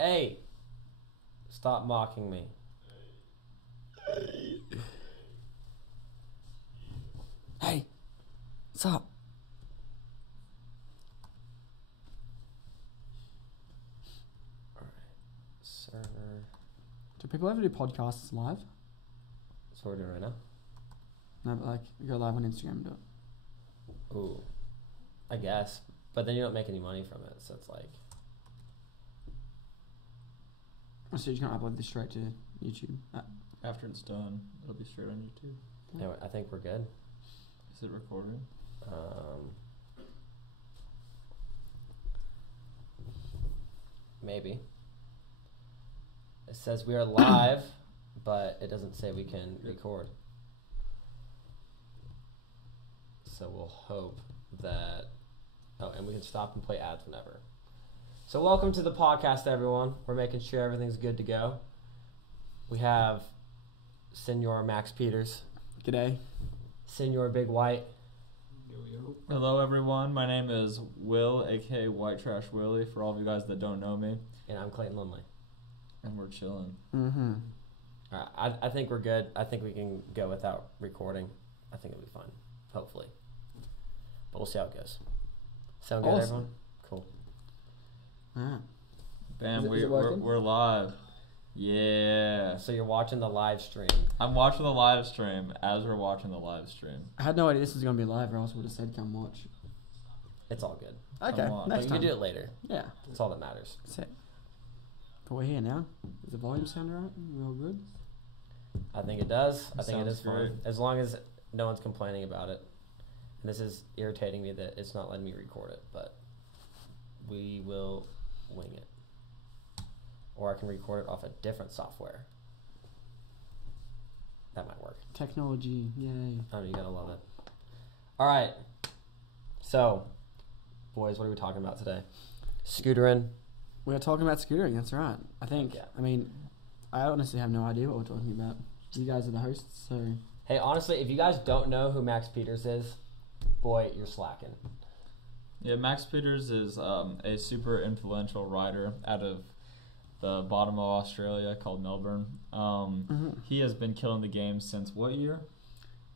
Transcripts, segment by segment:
Hey! Stop mocking me. Hey! What's up? Alright. Server. Do people ever do podcasts live? That's what we're doing right now. No, but like, go live on Instagram and do it. Ooh. I guess. But then you don't make any money from it, so it's like... So you can upload this straight to YouTube. After it's done, it'll be straight on YouTube. Anyway, I think we're good. Is it recording? Maybe. It says we are live, but it doesn't say we can record. So we'll hope that... Oh, and we can stop and play ads whenever. So welcome to the podcast, everyone. We're making sure everything's good to go. We have Senor Max Peters. G'day. Senor Big White. Hello, everyone. My name is Will, aka White Trash Willie, for all of you guys that don't know me. And I'm Clayton Lindley. And we're chilling. Mm-hmm. All right, I think we're good. I think we can go without recording. I think it'll be fine, hopefully. But we'll see how it goes. Sound good, Awesome. everyone? Cool. Ah. Bam, Is it working? we're live. Yeah. So you're watching the live stream. I'm watching the live stream as we're watching the live stream. I had no idea this was going to be live, or else I would have said come watch. It's all good. Okay, on. But next you time. can do it later. Yeah. That's all that matters. Sick. But we're here now. Does the volume sound alright? We're all good? I think it does. I think it Sounds is fine. great. As long as no one's complaining about it. And this is irritating me that it's not letting me record it, but we will wing it. Or I can record it off a different software. That might work. Technology, yay. Oh, you gotta love it. All right. So, boys, what are we talking about today? Scootering. We're talking about scootering, that's right. I think, Yeah. I mean, I honestly have no idea what we're talking about. You guys are the hosts, so... Hey, honestly, if you guys don't know who Max Peters is, boy, you're slacking. Yeah, Max Peters is a super influential rider out of the bottom of Australia called Melbourne. He has been killing the game since what year?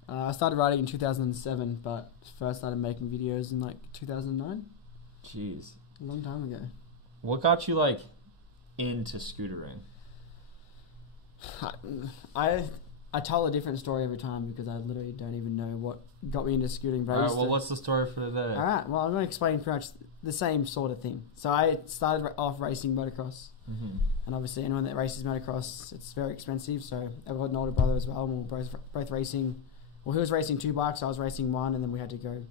I started riding in 2007, but first started making videos in like 2009. Jeez. A long time ago. What got you like into scootering? I tell a different story every time because I literally don't even know what got me into scooting. But I Alright, used well, to- what's the story for today? Alright, well, I'm going to explain pretty much the same sort of thing. So I started off racing motocross. Mm-hmm. And obviously anyone that races motocross, it's very expensive. So I've got an older brother as well, and we were both racing. Well, he was racing 2 bikes, I was racing 1, and then we had to go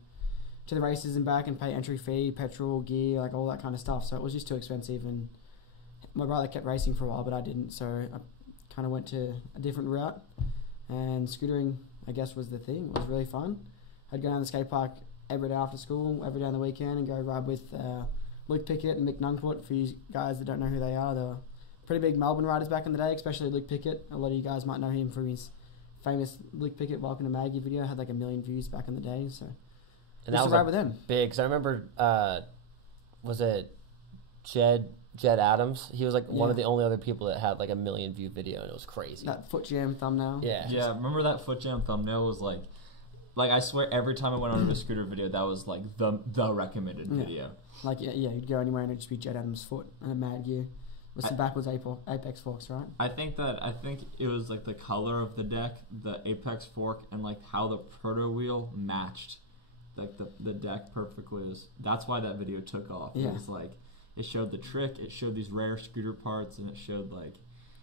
to the races and back and pay entry fee, petrol, gear, like all that kind of stuff. So it was just too expensive, and my brother kept racing for a while, but I didn't. So I kind of went to a different route, and scootering, I guess, was the thing. It was really fun. I'd go down to the skate park every day after school, every day on the weekend, and go ride with Luke Pickett and Mick Nunkput. For you guys that don't know who they are, they're pretty big Melbourne riders back in the day, especially Luke Pickett. A lot of you guys might know him from his famous Luke Pickett Welcome to Maggie video. Had like 1 million views back in the day, so And that was ride like with them. big. Because I remember, was it Jed Adams? He was like one of the only other people that had like 1 million view video, and it was crazy. That foot jam thumbnail. Yeah. Yeah, remember that foot jam thumbnail was like I swear every time I went on a scooter video, that was like the recommended video. Like yeah, you'd go anywhere and it'd just be Jed Adams' foot and a mad gear with some backwards apex forks, right? I think it was like the color of the deck, the apex fork, and like how the proto wheel matched like the deck perfectly. That's why that video took off. Yeah. It was like it showed the trick, it showed these rare scooter parts, and it showed like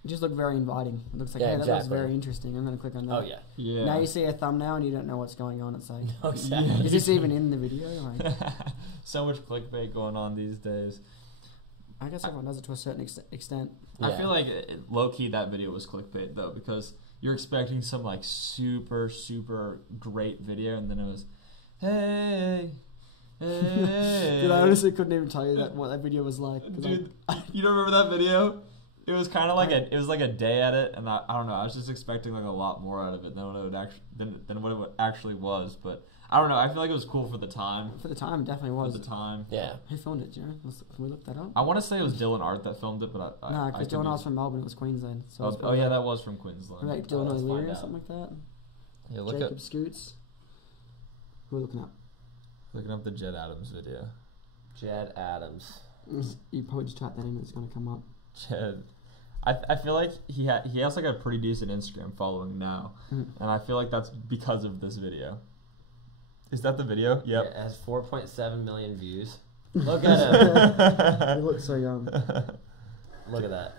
It just looked very inviting. It looks like, Yeah, hey, that looks exactly. very interesting. I'm going to click on that. Oh, yeah. yeah. Now you see a thumbnail and you don't know what's going on. It's like, No, exactly. is this even in the video? Like, So much clickbait going on these days. I guess everyone does it to a certain extent. Yeah. I feel like low key that video was clickbait though, because you're expecting some like super great video, and then it was, hey. Dude, I honestly couldn't even tell you what that video was like. Dude, you don't remember that video? It was kind of like it was like a day edit, and I don't know. I was just expecting like a lot more out of it than what it actually was. But I don't know. I feel like it was cool for the time. For the time, it definitely was. For the time. Yeah. Who filmed it, do you know? Can we look that up? I want to say it was Dylan Art that filmed it, but No, because Dylan Art's from Melbourne, it was Queensland. So Oh, yeah, that was from Queensland. Like Dylan let's O'Leary find or out. something like that. Yeah, look Jacob Scoots. Who are we looking up? looking up the Jed Adams video. Jed Adams. You probably just type that in, it's going to come up. Jed. I feel like he has like a pretty decent Instagram following now, and I feel like that's because of this video. Is that the video? Yep. Yeah, it has 4.7 million views. Look at him. He looks so young. Look at that.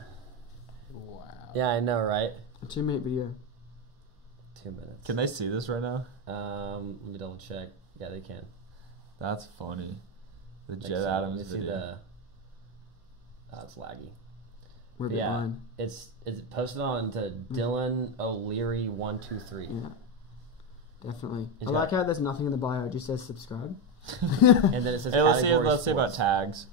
Wow. Yeah, I know, right? A 2-minute video. 2 minutes. Can they see this right now? Let me double check. Yeah, they can. That's funny. The Like, Jed so Adams let me see video. the. Oh, it's laggy. We're a bit Yeah, behind. it's posted on to Dylan O'Leary 123. Yeah. Definitely. He's I like got- how there's nothing in the bio, it just says subscribe. And then it says Hey, let's category see about sports. tags.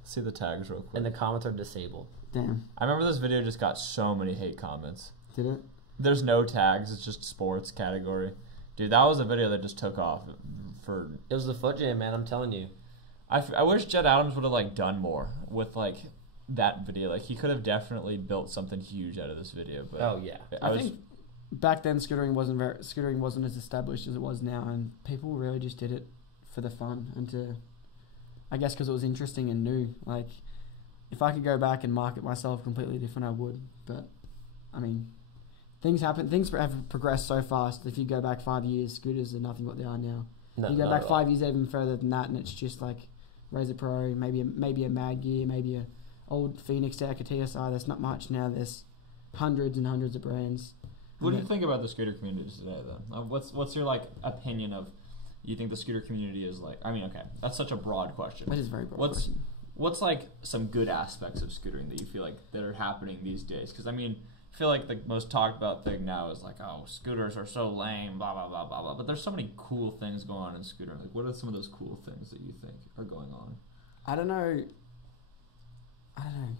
Let's see the tags real quick. And the comments are disabled. Damn. I remember this video just got so many hate comments. Did it? There's no tags. It's just sports category. Dude, that was a video that just took off. It was the foot jam, man. I'm telling you. I wish Jed Adams would have like done more with like that video. Like he could have definitely built something huge out of this video. But Oh yeah. I think back then scootering wasn't as established as it was now, and people really just did it for the fun and to, I guess, because it was interesting and new. Like, if I could go back and market myself completely different, I would. But I mean, things happen. Things have progressed so fast. If you go back 5 years, scooters are nothing what they are now. No, you go not back at 5 all. years even further than that, and it's just like Razor Pro, maybe a Mad Gear, maybe a old Phoenix Deck, a TSI. There's not much now. There's hundreds and hundreds of brands. what do you think about the scooter community today, then? What's your like opinion of? You think the scooter community is like? I mean, okay, that's such a broad question. That is a very broad What's question. What's like some good aspects of scootering that you feel like that are happening these days? Because I mean, I feel like the most talked about thing now is like, oh, scooters are so lame, blah blah blah blah blah. But there's so many cool things going on in scootering. Like, what are some of those cool things that you think are going on? I don't know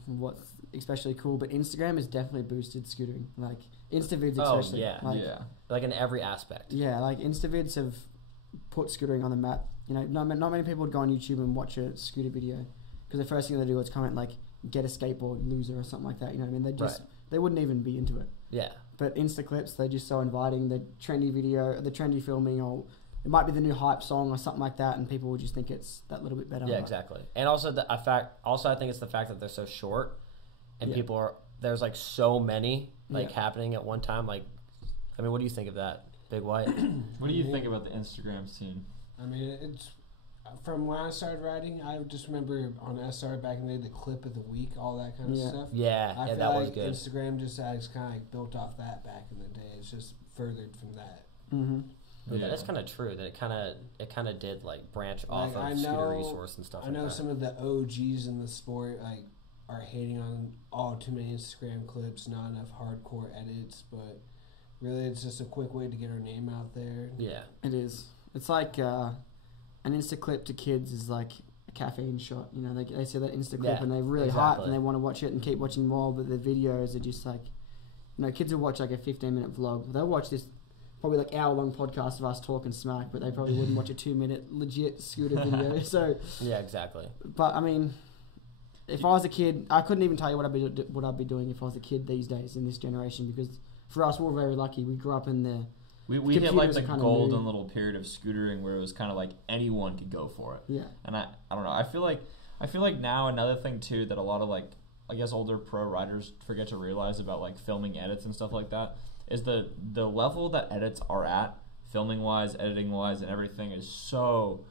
what's especially cool, but Instagram has definitely boosted scootering. Like Instavids, Oh, especially. yeah. Like, Like in every aspect. yeah, like Instavids have put scootering on the map. You know, not many people would go on YouTube and watch a scooter video because the first thing they do is comment like "get a skateboard, loser" or something like that. You know what I mean? They wouldn't even be into it. Yeah. But Insta clips, they're just so inviting. The trendy video, the trendy filming, or it might be the new hype song or something like that, and people will just think it's that little bit better. Yeah, exactly. And also I think it's the fact that they're so short, and there's like so many happening at one time. Like, I mean, what do you think of that, Big White? What do you think about the Instagram scene? I mean, it's from when I started riding. I just remember on SR back in the day, the clip of the week, all that kind of stuff. Yeah, I feel that was like good. Instagram just has kind of like built off that back in the day. It's just furthered from that. Mm-hmm. Yeah, that's kind of true. That it kind of did like branch off Like, of Scooter Resource and stuff. I know like that. some of the OGs in the sport like are hating on too many Instagram clips, not enough hardcore edits, but really it's just a quick way to get our name out there. Yeah. It is. It's like an Insta clip to kids is like a caffeine shot. You know, they see that Insta clip and they're really hyped and they want to watch it and keep watching more. But the videos are just like, you know, kids will watch like a 15-minute vlog. They'll watch this probably like hour-long podcast of us talking smack, but they probably wouldn't watch a 2-minute legit scooter video. So yeah, exactly. But I mean, if I was a kid, I couldn't even tell you what I'd be doing if I was a kid these days in this generation, because for us, we're very lucky. We grew up in the we hit like the are kinda golden new. little period of scootering where it was kind of like anyone could go for it. Yeah. And I don't know. I feel like now another thing too that a lot of like I guess older pro riders forget to realize about like filming edits and stuff like that is the level that edits are at, filming wise, editing wise, and everything is so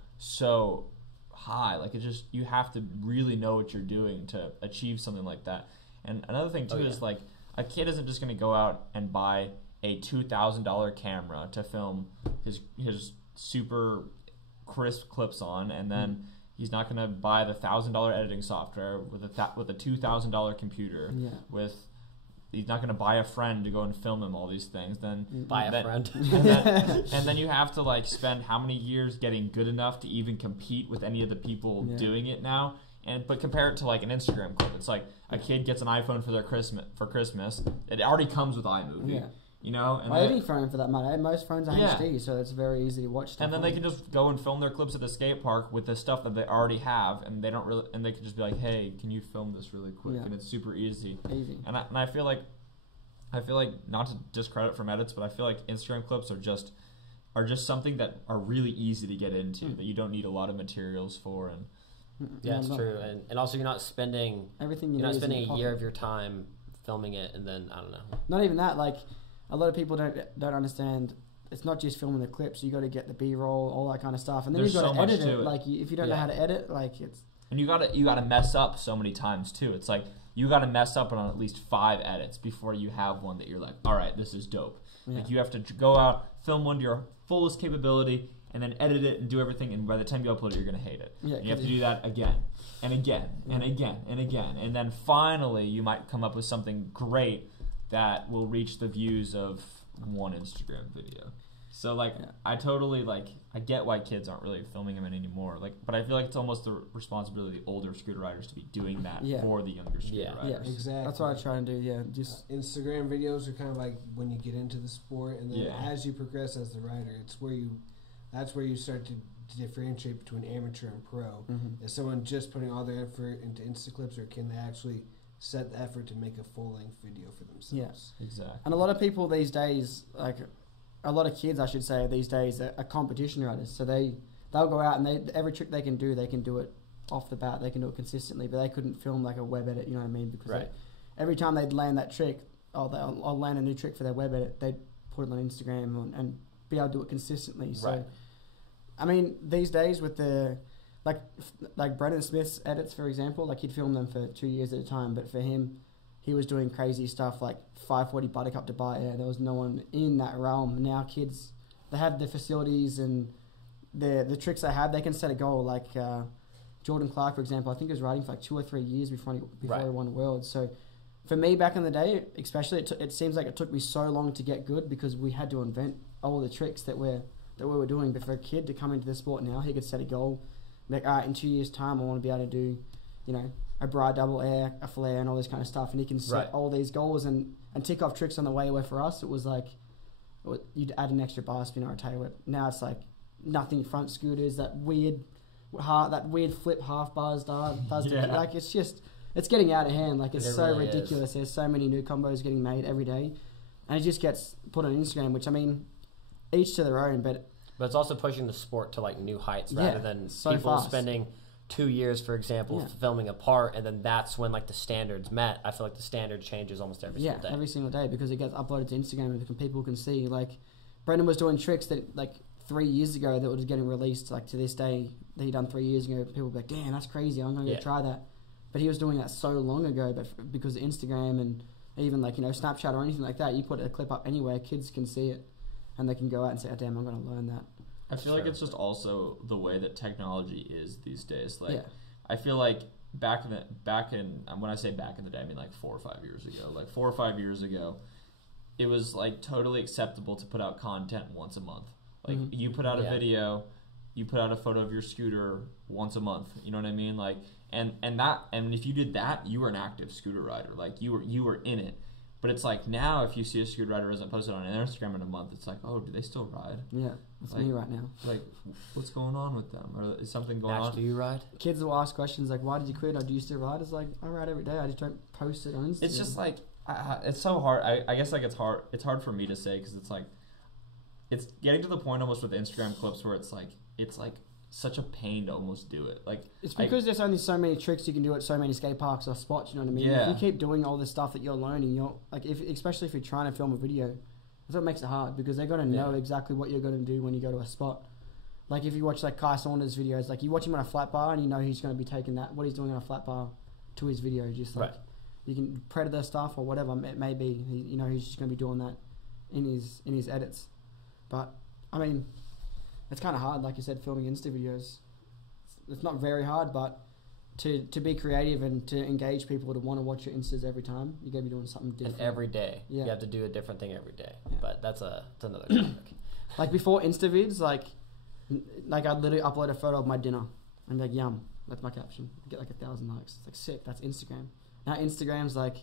high. Like it just you have to really know what you're doing to achieve something like that. And another thing too is like a kid isn't just going to go out and buy a $2,000 camera to film his super crisp clips on, and then he's not going to buy the $1,000 editing software with a $2,000 computer. Yeah. He's not going to buy a friend to go and film him all these things. Then Buy a friend. and then you have to like spend how many years getting good enough to even compete with any of the people doing it now. But compare it to like an Instagram clip. It's like a kid gets an iPhone for Christmas. It already comes with iMovie. Yeah. you know. And Well, any phone for that matter. Most phones are Yeah. HD, so it's very easy to watch stuff. and then they can just go and film their clips at the skate park with the stuff that they already have, and they don't really, and they can just be like, "Hey, can you film this really quick?" Yeah. And it's super easy. Easy. And I feel like not to discredit from edits, but I feel like Instagram clips are just something that are really easy to get into that you don't need a lot of materials for. And Yeah, it's true. And also you're not spending everything. you're not spending a year of your time filming it and then I don't know. Not even that. Like a lot of people don't understand. It's not just filming the clips. You got to get the B-roll, all that kind of stuff, and then There's you got so to much edit to it. it. Like if you don't know how to edit, like it's. And you gotta mess up so many times too. It's like you gotta mess up on at least 5 edits before you have one that you're like, all right, this is dope. Yeah. Like you have to go out, film one to your fullest capability, and then edit it and do everything. And by the time you upload it, you're gonna hate it. Yeah, and you have to do that again and again and again and again, and then finally you might come up with something great that will reach the views of one Instagram video. So like I totally I get why kids aren't really filming them anymore. But I feel like it's almost the responsibility of the older scooter riders to be doing that for the younger scooter riders. Yeah, exactly. That's what I try and do. Yeah, just Instagram videos are kind of like when you get into the sport, and then as you progress as the rider, that's where you start to differentiate between amateur and pro. Mm-hmm. Is someone just putting all their effort into Insta clips, or can they actually set the effort to make a full-length video for themselves? Yes, exactly. And a lot of people these days, a lot of kids, I should say, these days are competition riders. So they'll go out and every trick they can do it off the bat. They can do it consistently, but they couldn't film like a web edit. You know what I mean? Because every time they'd land that trick, I'll land a new trick for their web edit. They'd put it on Instagram and be able to do it consistently. So, I mean, these days with the like Brendan Smith's edits, for example, like he'd film them for 2 years at a time, but for him, he was doing crazy stuff like 540 buttercup to bar air. There was no one in that realm. Now kids, they have the facilities and the tricks they have. They can set a goal. Like Jordan Clark, for example, I think he was riding for like 2 or 3 years before he won Worlds. So for me back in the day, especially, it seems like it took me so long to get good because we had to invent all the tricks that we were doing. But for a kid to come into the sport now, he could set a goal. Like, all right, in 2 years' time, I want to be able to do, a bra double air, a flare, and all this kind of stuff. And he can set all these goals and tick off tricks on the way. Where for us, it was like you'd add an extra bar spin or a tail whip. Now it's like nothing front scooters, that weird flip half bars does. Like it's getting out of hand. Like it's so really ridiculous. There's so many new combos getting made every day, and it just gets put on Instagram. Which I mean, each to their own, but it's also pushing the sport to like new heights rather than so people fast. Spending 2 years, for example, filming a part, and then that's when like the standards met. I feel like the standard changes almost every single day. Every single day because it gets uploaded to Instagram and people can see. Like Brendan was doing tricks that like 3 years ago that was getting released like to this day that he done 3 years ago. People be like, damn, that's crazy. I'm gonna go try that. But he was doing that so long ago. But because of Instagram and even like Snapchat or anything like that, you put a clip up anywhere, kids can see it and they can go out and say, oh, damn, I'm gonna learn that. I feel like it's just also the way that technology is these days. I feel like when I say back in the day, I mean like 4 or 5 years ago. Like 4 or 5 years ago, it was like totally acceptable to put out content once a month. Like you put out a video, you put out a photo of your scooter once a month. You know what I mean? Like and if you did that, you were an active scooter rider. Like you were in it. But it's like now, if you see a scooter rider isn't posted on Instagram in a month, it's like, oh, do they still ride? Yeah, it's me right now. Like, what's going on with them? Or is something going on? Do you ride? Kids will ask questions like, why did you quit? Or do you still ride? It's like, I ride every day. I just don't post it on Instagram. It's just like, it's so hard. I guess like it's hard for me to say because it's like, it's getting to the point almost with Instagram clips where it's like such a pain to almost do it. Like it's because there's only so many tricks you can do at so many skate parks or spots. You know what I mean? Yeah. If you keep doing all this stuff that you're learning, especially if you're trying to film a video, that's what makes it hard because they're gonna know exactly what you're gonna do when you go to a spot. Like if you watch like Kai Saunders videos, like you watch him on a flat bar and you know he's gonna be taking what he's doing on a flat bar to his video. Just like you can Predator stuff or whatever it may be. He's just gonna be doing that in his edits. But I mean, it's kind of hard, like you said, filming Insta videos. It's not very hard, but to be creative and to engage people to want to watch your Instas every time, you got to be doing something different. And every day. Yeah. You have to do a different thing every day. Yeah. But that's another topic. Like before Insta vids, like I'd literally upload a photo of my dinner and be like, yum, that's my caption. Get like 1,000 likes. It's like sick, that's Instagram. Now Instagram's like,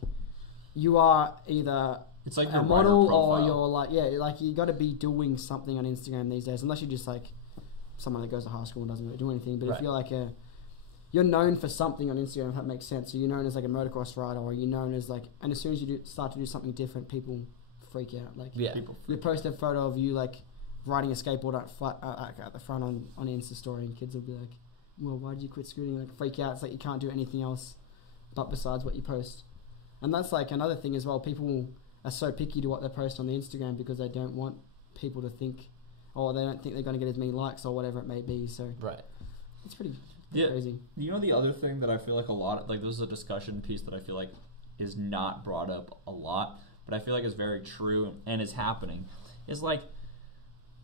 you are either It's like a your model, writer or profile. you're like you got to be doing something on Instagram these days, unless you're just like someone that goes to high school and doesn't really do anything. But Right. if you're like you're known for something on Instagram, if that makes sense. So you're known as like a motocross rider, or you're known as like, and as soon as you start to do something different, people freak out. Like Yeah. you post a photo of you like riding a skateboard at the front on Insta story, and kids will be like, well, why did you quit scooting? Like freak out. It's like you can't do anything else but besides what you post. And that's like another thing as well. People are so picky to what they post on the Instagram because they don't want people to think, or they don't think they're going to get as many likes or whatever it may be. So Right. it's pretty Yeah. crazy. You know, the other thing that I feel like a lot, like this is a discussion piece that I feel like is not brought up a lot, but I feel like is very true and is happening, is like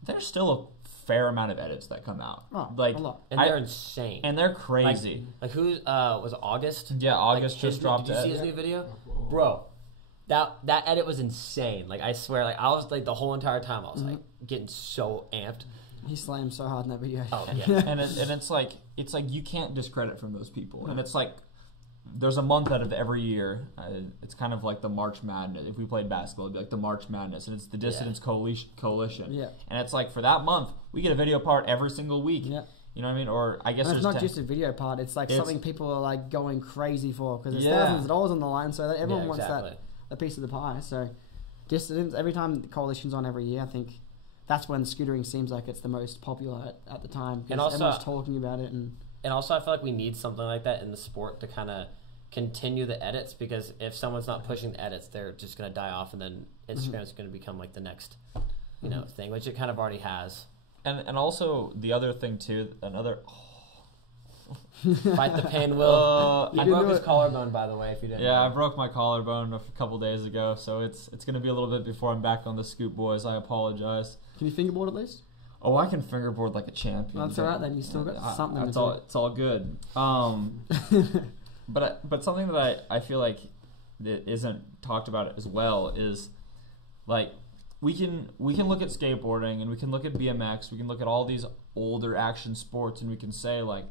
there's still a fair amount of edits that come out. Oh, like a lot. And they're insane. and they're crazy. Like who was it August? Yeah, August Like, just his- dropped Did you see it. his new video? Bro, that edit was insane. Like I swear, like I was like the whole entire time I was like getting so amped. He slammed so hard in that video. Oh And, yeah. and it's like you can't discredit from those people. And it's like there's a month out of every year. It's kind of like the March Madness. If we played basketball, it'd be like the March Madness, and it's the Dissidents Coalition. Yeah. And it's like for that month, we get a video part every single week. Yeah. You know what I mean? Or I guess And it's there's not 10 just a video part. It's like something people are like going crazy for because there's Yeah. thousands of dollars on the line. So that everyone Yeah, wants exactly. that a piece of the pie. So Dissidents, every time the coalition's on every year, I think that's when scootering seems like it's the most popular at the time. And Because also- everyone's talking about it. And also, I feel like we need something like that in the sport to kind of continue the edits, because if someone's not pushing the edits, they're just going to die off, and then Instagram's going to become like the next, thing, which it kind of already has. and also the other thing too, Fight the pain, Will. You I can broke do his it. collarbone, by the way, if you didn't yeah, I know. broke my collarbone a couple days ago, so it's gonna be a little bit before I'm back on the scoop, boys. I apologize. Can you fingerboard at least? Oh, I can fingerboard like a champion. That's all right then. You still got something to It's do. all it's all good. But something that I feel like that isn't talked about as well is like we can look at skateboarding and we can look at BMX, we can look at all these older action sports, and we can say like,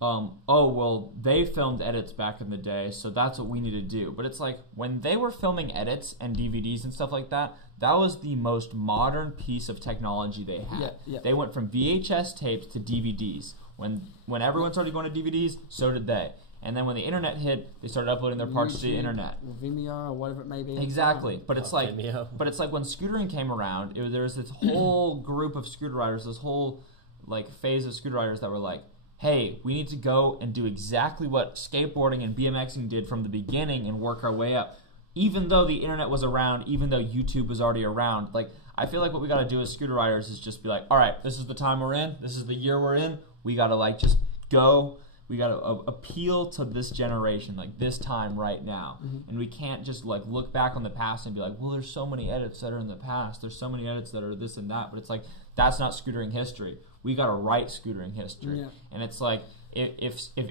oh well, they filmed edits back in the day, so that's what we need to do. But it's like when they were filming edits and DVDs and stuff like that, that was the most modern piece of technology they had. Yeah, yeah. They went from VHS tapes to DVDs. When everyone started going to DVDs, so did they. And then when the internet hit, they started uploading their parts to the YouTube, internet. or Vimeo or whatever it may be. Exactly, but it's like, Vimeo. but it's like when scootering came around, there was this whole group of scooter riders, this whole like phase of scooter riders that were like, hey, we need to go and do exactly what skateboarding and BMXing did from the beginning and work our way up. Even though the internet was around, even though YouTube was already around, like I feel like what we got to do as scooter riders is just be like, all right, this is the time we're in, this is the year we're in. We got to like just go. We got to appeal to this generation, like this time right now. And we can't just like look back on the past and be like, well, there's so many edits that are in the past. There's so many edits that are this and that. But it's like, that's not scootering history. We got to write scootering history. Yeah. And it's like, if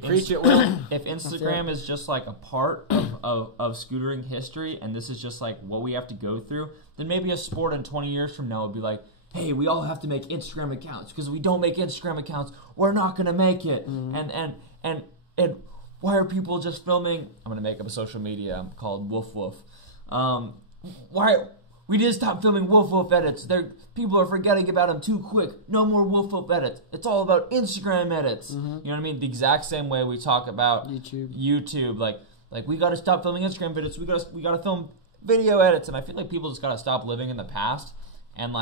Preach it, Will. if Instagram is just like a part of scootering history, and this is just like what we have to go through, then maybe a sport in 20 years from now will be like, hey, we all have to make Instagram accounts, because if we don't make Instagram accounts, we're not going to make it. And why are people just filming? I'm going to make up a social media called Woof Woof. Why we need to stop filming Woof Woof edits. People are forgetting about them too quick. No more Woof Woof edits. It's all about Instagram edits. You know what I mean? The exact same way we talk about YouTube. Like we got to stop filming Instagram videos. We got to film video edits. And I feel like people just got to stop living in the past and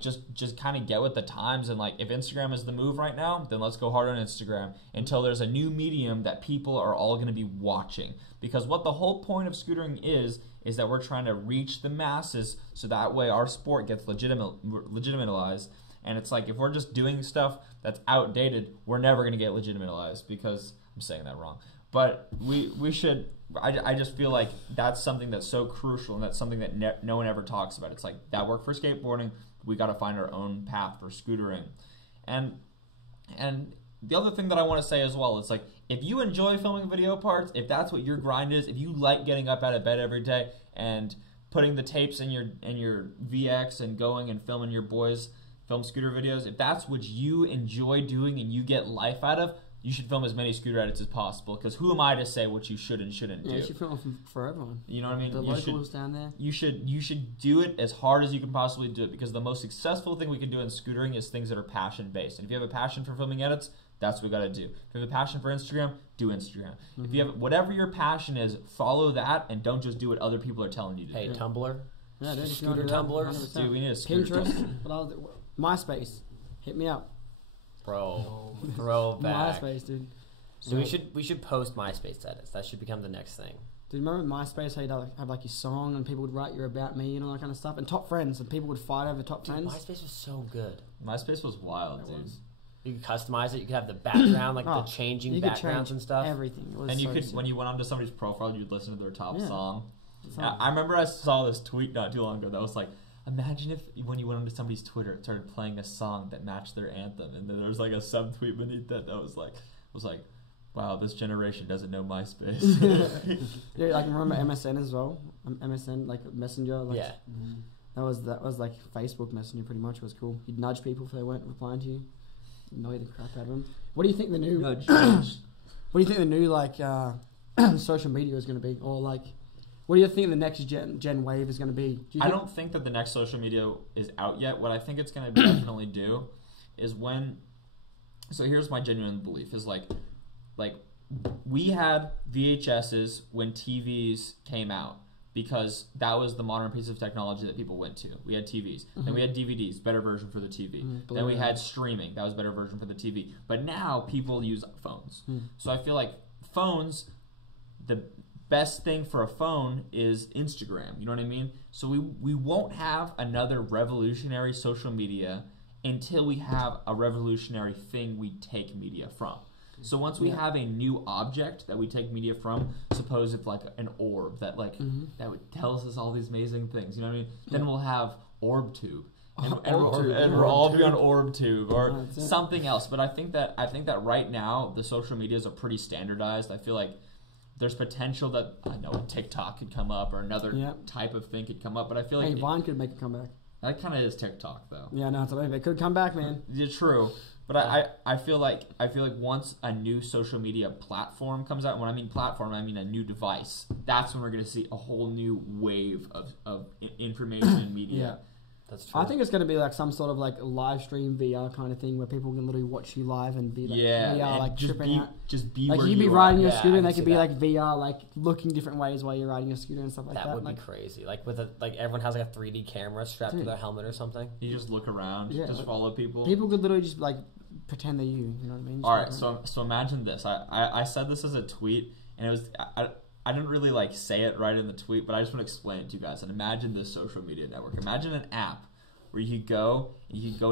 just kind of get with the times. And like if Instagram is the move right now, then let's go hard on Instagram until there's a new medium that people are all going to be watching. Because what the whole point of scootering is that we're trying to reach the masses so that way our sport gets legitimatized. And it's like if we're just doing stuff that's outdated, we're never going to get legitimatized, because I'm saying that wrong. But we should. I just feel like that's something that's so crucial, and that's something that no one ever talks about. It's like that worked for skateboarding. We got to find our own path for scootering. And the other thing that I want to say as well, it's like if you enjoy filming video parts, if that's what your grind is, if you like getting up out of bed every day and putting the tapes in your VX and going and filming your boys film scooter videos, if that's what you enjoy doing and you get life out of, you should film as many scooter edits as possible, because who am I to say what you should and shouldn't do? Yeah, you should film for everyone. You know what I mean? The locals down there. You should do it as hard as you can possibly do it, because the most successful thing we can do in scootering is things that are passion based. And if you have a passion for filming edits, that's what we got to do. If you have a passion for Instagram, do Instagram. Mm-hmm. If you have whatever your passion is, follow that, and don't just do what other people are telling you to Hey, do. Tumblr. Yeah, dude, Scooter tumblers. Dude, we need a scooter. Pinterest. MySpace. Hit me up. Bro, throwback. MySpace, dude. So we should post MySpace edits. That should become the next thing. Do you remember MySpace how you'd have like your song and people would write your about me and all that kind of stuff, and top friends, and people would fight over top Dude, friends? MySpace was so good. MySpace was wild, dude. You could customize it. You could have the background, like the Oh, changing you could backgrounds change and stuff. Everything. It was And you so could, sick. when you went onto somebody's profile, you'd listen to their top Yeah. song. It's Yeah, not- I remember I saw this tweet not too long ago that was like, imagine if when you went onto somebody's Twitter, it started playing a song that matched their anthem, and then there was like a subtweet beneath that was like, wow, this generation doesn't know MySpace. Yeah, like remember MSN as well. MSN, like Messenger. Like, Yeah. That was like Facebook Messenger pretty much. It was cool. You'd nudge people if they weren't replying to you. Annoy the crap out of them. What do you think the new? Nudge. What do you think the new like social media is going to be, or like, what do you think the next gen wave is going to be? I don't think that the next social media is out yet. What I think it's going to definitely do is so here's my genuine belief is like we had VHSs when TVs came out, because that was the modern piece of technology that people went to. We had TVs. Then we had DVDs, better version for the TV. Then we had streaming, that was better version for the TV. But now people use phones. So I feel like phones, the best thing for a phone is Instagram. You know what I mean? So we won't have another revolutionary social media until we have a revolutionary thing we take media from. So once we have a new object that we take media from, suppose if like an orb that like tells us all these amazing things, you know what I mean? Then we'll have OrbTube. And we'll all be on OrbTube or something else. But I think that right now the social medias are pretty standardized. I feel like there's potential that a TikTok could come up or another type of thing could come up. But I feel like Vine could make a comeback. That kind of is TikTok though. Yeah, no, it's it could come back, man. Yeah, true. But I feel like once a new social media platform comes out, and when I mean platform, I mean a new device, that's when we're going to see a whole new wave of information and media. Yeah. That's true. I think it's going to be like some sort of like live stream VR kind of thing where people can literally watch you live and be like VR, like tripping out. Just be like where you'd be you riding are. your Yeah, scooter and I they can could see be that. like VR, like looking different ways while you're riding your scooter and stuff like that. That would like, be crazy. Like with like everyone has like a 3D camera strapped to their helmet or something. You just look around, Yeah, just like, follow people. people could literally just like pretend they're you. You know what I mean? Just All walk right, around. so imagine this. I said this as a tweet, and it was I didn't really like say it right in the tweet, but I just want to explain it to you guys. And imagine this social media network. Imagine an app where you could go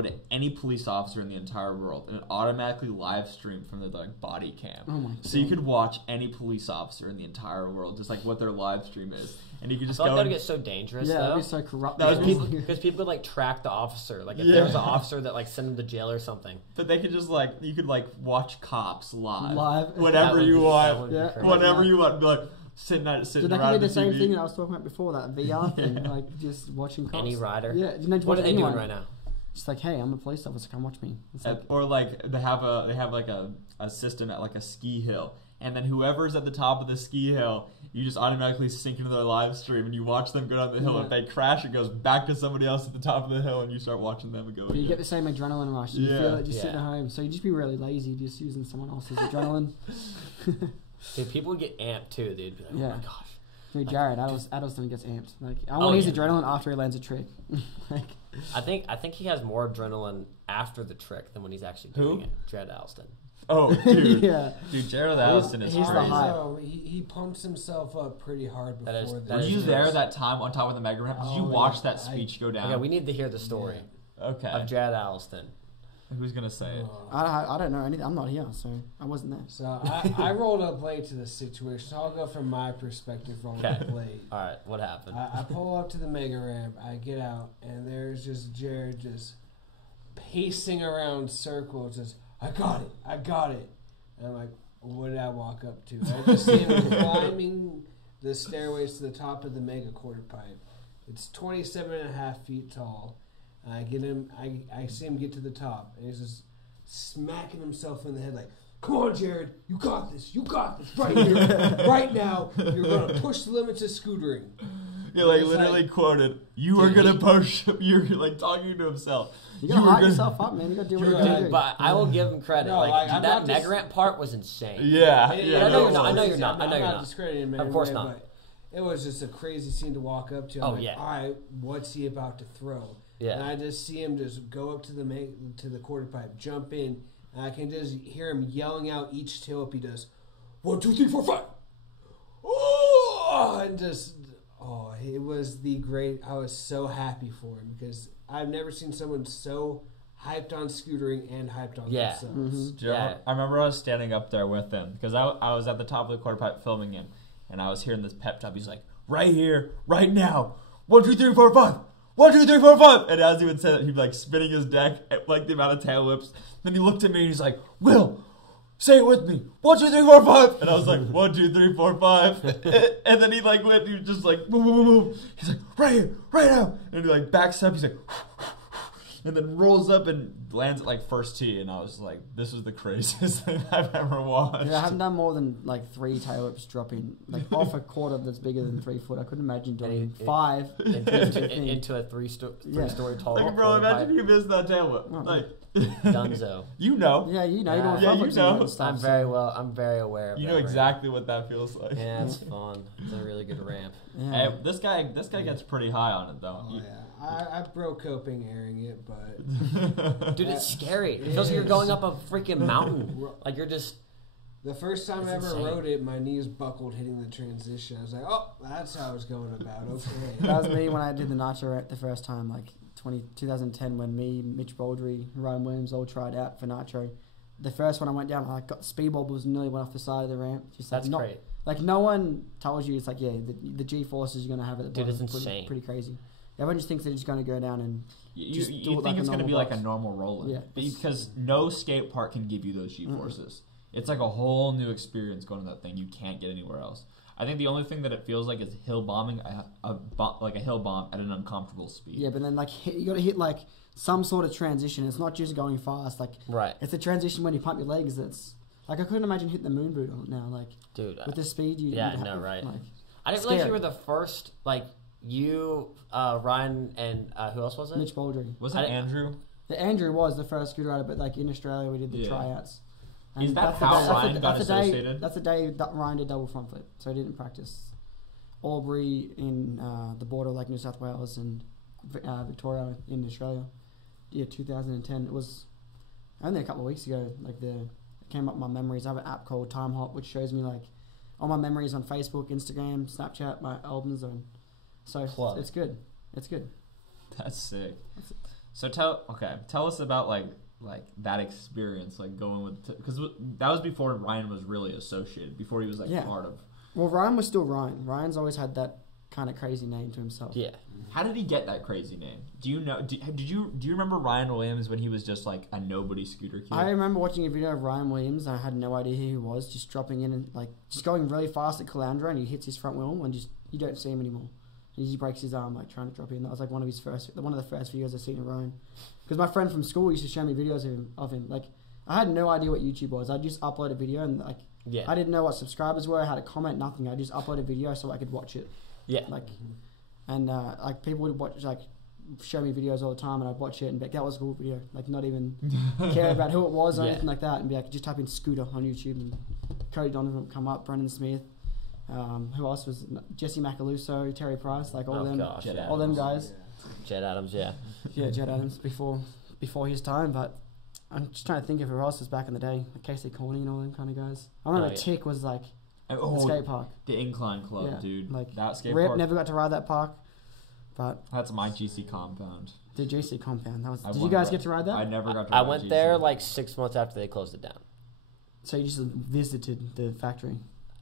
to any police officer in the entire world, and it automatically live stream from their like body cam. Oh my So you could watch any police officer in the entire world, just like what their live stream is, and you could I just feel like go. that would get so dangerous Yeah, though. that'd be so corrupt. That would be- Because people could like track the officer. Like if Yeah. there was an officer that like sent him to jail or something. But they could just like you could like watch cops live, Live. whatever That would you be- want, that would be Yeah. crazy. whatever you want. Be like sitting So that around could be the the same TV. thing that I was talking about before, that VR thing, like just watching cops. Any rider. Yeah, you know, What are they anyone. doing right now? Just like, hey, I'm a police officer, come watch me. It's like, Or like they have like a system at like a ski hill, and then whoever's at the top of the ski hill, you just automatically sync into their live stream, and you watch them go down the hill. Yeah. If they crash, it goes back to somebody else at the top of the hill, and you start watching them go. but you again. get the same adrenaline rush. You Yeah. feel it just Yeah. sitting at home. So you just be really lazy, just using someone else's adrenaline. Dude, people would get amped too, dude. Be like, Yeah. Oh my gosh. Dude, Jared, Addleston gets amped. Like, I Oh, want his yeah. adrenaline after he lands a trick. Like, I think he has more adrenaline after the trick than when he's actually doing it. Jared Alston. Oh, dude, yeah. dude, Jared Allison is he's the crazy. hype. No, he pumps himself up pretty hard before That is- the that Were is you true. there that time on top of the mega ramp? Did you Oh, watch yeah. that speech go down? Okay, we need to hear the story Okay. of Jared Alston. Who's gonna say it? I don't know anything. I'm not here, so I wasn't there. So I rolled up late to this situation, so I'll go from my perspective rolling Okay. up late. All right, what happened? I pull up to the mega ramp, I get out, and there's just Jared just pacing around circles, just, I got it. And I'm like, what did I walk up to? I just see him climbing the stairways to the top of the mega quarter pipe. It's 27.5 feet tall. I get him. I see him get to the top, and he's just smacking himself in the head like, come on, Jared, you got this, right here, right now. You're gonna push the limits of scootering. He like literally quoted, "You are gonna push." You're like talking to himself. You gotta hype yourself up, man. You gotta do what you gotta do. But I will give him credit. No, like that mega ramp part was insane. Yeah. I know you're not. I know you're not. I'm not discrediting him. Of course not. But it was just a crazy scene to walk up to. I'm like, all right, what's he about to throw? Yeah. And I just see him just go up to the quarter pipe, jump in, and I can just hear him yelling out each tail up he does. 1, 2, 3, 4, 5. Oh, and just it was the great. I was so happy for him because I've never seen someone so hyped on scootering and hyped on themselves. Mm-hmm. I remember I was standing up there with him because I was at the top of the quarter pipe filming him, and I was hearing this pep talk. He's like, right here, right now, 1, 2, 3, 4, 5. 1, 2, 3, 4, 5. And as he would say that, he'd be like spinning his deck at like the amount of tail whips. Then he looked at me and he's like, Will, say it with me. 1, 2, 3, 4, 5. And I was like, 1, 2, 3, 4, 5. And then he like went, he was just like, boom, boom, boom. He's like, right here, right now. And he like backs up. He's like, and then rolls up and lands at like first tee. And I was like, this is the craziest thing I've ever watched. Yeah, I haven't done more than like 3 tail whips dropping like off a quarter that's bigger than 3 foot. I couldn't imagine doing 5 into a three-story tall. Like, bro, imagine you missed that tail whip. Like, Dunzo. You know. Yeah, you know. Yeah, you know. I'm very aware of you that know ramp. exactly what that feels like. Yeah, it's fun. It's a really good ramp. Yeah. Hey, this guy gets pretty high on it though. Oh, yeah. I broke coping airing it, but Dude, it's scary. It feels like you're going up a freaking mountain. Like you're just. The first time I ever rode it, my knees buckled hitting the transition. I was like, oh, that's how it's going about. Okay. That was me when I did the nitro ramp the first time, like 2010, when me, Mitch Baldry, Ryan Williams all tried out for nitro. The first one I went down, I got speed bobbles, nearly went off the side of the ramp. Just That's like, great. Like no one tells you, it's like, yeah, the G forces you're gonna have at the bottom. Dude, it's insane. Pretty crazy. Everyone just thinks they're just gonna go down and You do it think like it's a going to be normal like a box. normal rolling. Yeah. Because no skate park can give you those G-forces. It's like a whole new experience going to that thing. You can't get anywhere else. I think the only thing that it feels like is hill bombing, like a hill bomb at an uncomfortable speed. Yeah, but then like you got to hit like some sort of transition. It's not just going fast. Like Right. it's a transition when you pump your legs. That's like I couldn't imagine hitting the moon boot on it now. Like Dude. with the speed you. Yeah, you'd no, have, right. Like, I didn't realize scary. you were the first, like, you, Ryan, and who else was it? Mitch Baldry. Was it Andrew? The Andrew was the first scooter rider, but like in Australia we did the tryouts. Is that that's the how day- Ryan got that's the day- associated? That's the day that Ryan did double front flip, so he didn't practice. Albury in the border of like New South Wales and Victoria in Australia. Yeah, 2010. It was only a couple of weeks ago. Like it came up in my memories. I have an app called Time Hop, which shows me like all my memories on Facebook, Instagram, Snapchat, my albums, and so it's good. It's good. That's sick. So tell us about like that experience, like going with, because that was before Ryan was really associated, before he was like part of. Well, Ryan was still Ryan. Ryan's always had that kind of crazy name to himself. Yeah. How did he get that crazy name? Do you know? Do you remember Ryan Williams when he was just like a nobody scooter kid? I remember watching a video of Ryan Williams. And I had no idea who he was. Just dropping in and like just going really fast at Calandra, and he hits his front wheel, and just you don't see him anymore. And he breaks his arm like trying to drop in. That was like one of the first videos I've seen of Ryan. Because my friend from school used to show me videos of him. Like I had no idea what YouTube was. I just upload a video and like I didn't know what subscribers were. I had a comment, nothing. I just uploaded a video so I could watch it. Yeah. Like, and like people would watch like show me videos all the time, and I'd watch it and be like, that was a cool video. Like not even care about who it was or anything like that, and be like, just type in scooter on YouTube and Cody Donovan would come up, Brendan Smith. Who else was Jesse Macaluso, Terry Price, like all them guys. Jed Adams, yeah. Yeah, Jed Adams before his time, but I'm just trying to think of who else was back in the day, like Casey Corney and all them kind of guys. I remember Tick was like the skate park, the Incline Club, dude. Like that skate Rip park. Never got to ride that park, but that's my GC compound. The GC compound. That was. Did you won guys that. get to ride that? I never got to. I ride went GC. there like 6 months after they closed it down. So you just visited the factory.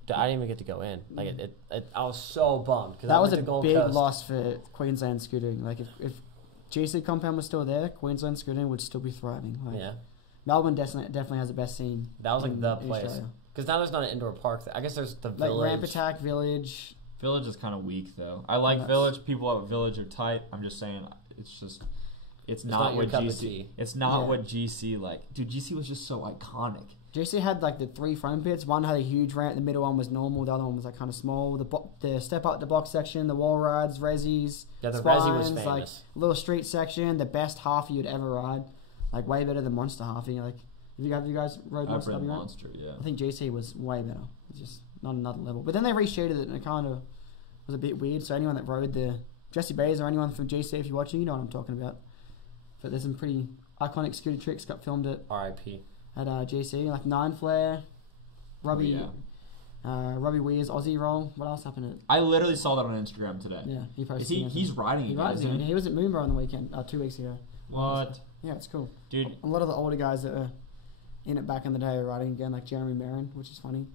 Dude, I didn't even get to go in. Like I was so bummed because that was a big loss for Queensland scootering. Like if GC compound was still there, Queensland scootering would still be thriving. Like, yeah. Melbourne definitely has the best scene. That was like the place. Because now there's not an indoor park. I guess there's the like Village. Ramp Attack Village. Village is kind of weak though. I like Village. People at Village are tight. I'm just saying, it's not what GC. It's not what GC like. Dude, GC was just so iconic. JC had like the 3 foam pits. One had a huge ramp. The middle one was normal. The other one was like kind of small. The step up the box section, the wall rides, resis. Yeah, the spines, resi was famous. like little street section. The best halfie you'd ever ride. Like way better than Monster halfie. Like have you guys rode Monster? I've ridden Monster, yeah. I think JC was way better. It's just not another level. But then they reshaded it and it kind of was a bit weird. So anyone that rode the Jesse Bays or anyone from JC, if you're watching, you know what I'm talking about. But there's some pretty iconic scooter tricks got filmed R.I.P. at JC, like 9 Flare, Robbie, Robbie Weir's Aussie roll. What else happened? I literally saw that on Instagram today. Yeah, he posted. He's riding He it, rides isn't it. He was at Moonbar on the weekend, 2 weeks ago. What? Yeah, it's cool. Dude. A lot of the older guys that are in it back in the day are riding again, like Jeremy Marin, which is funny.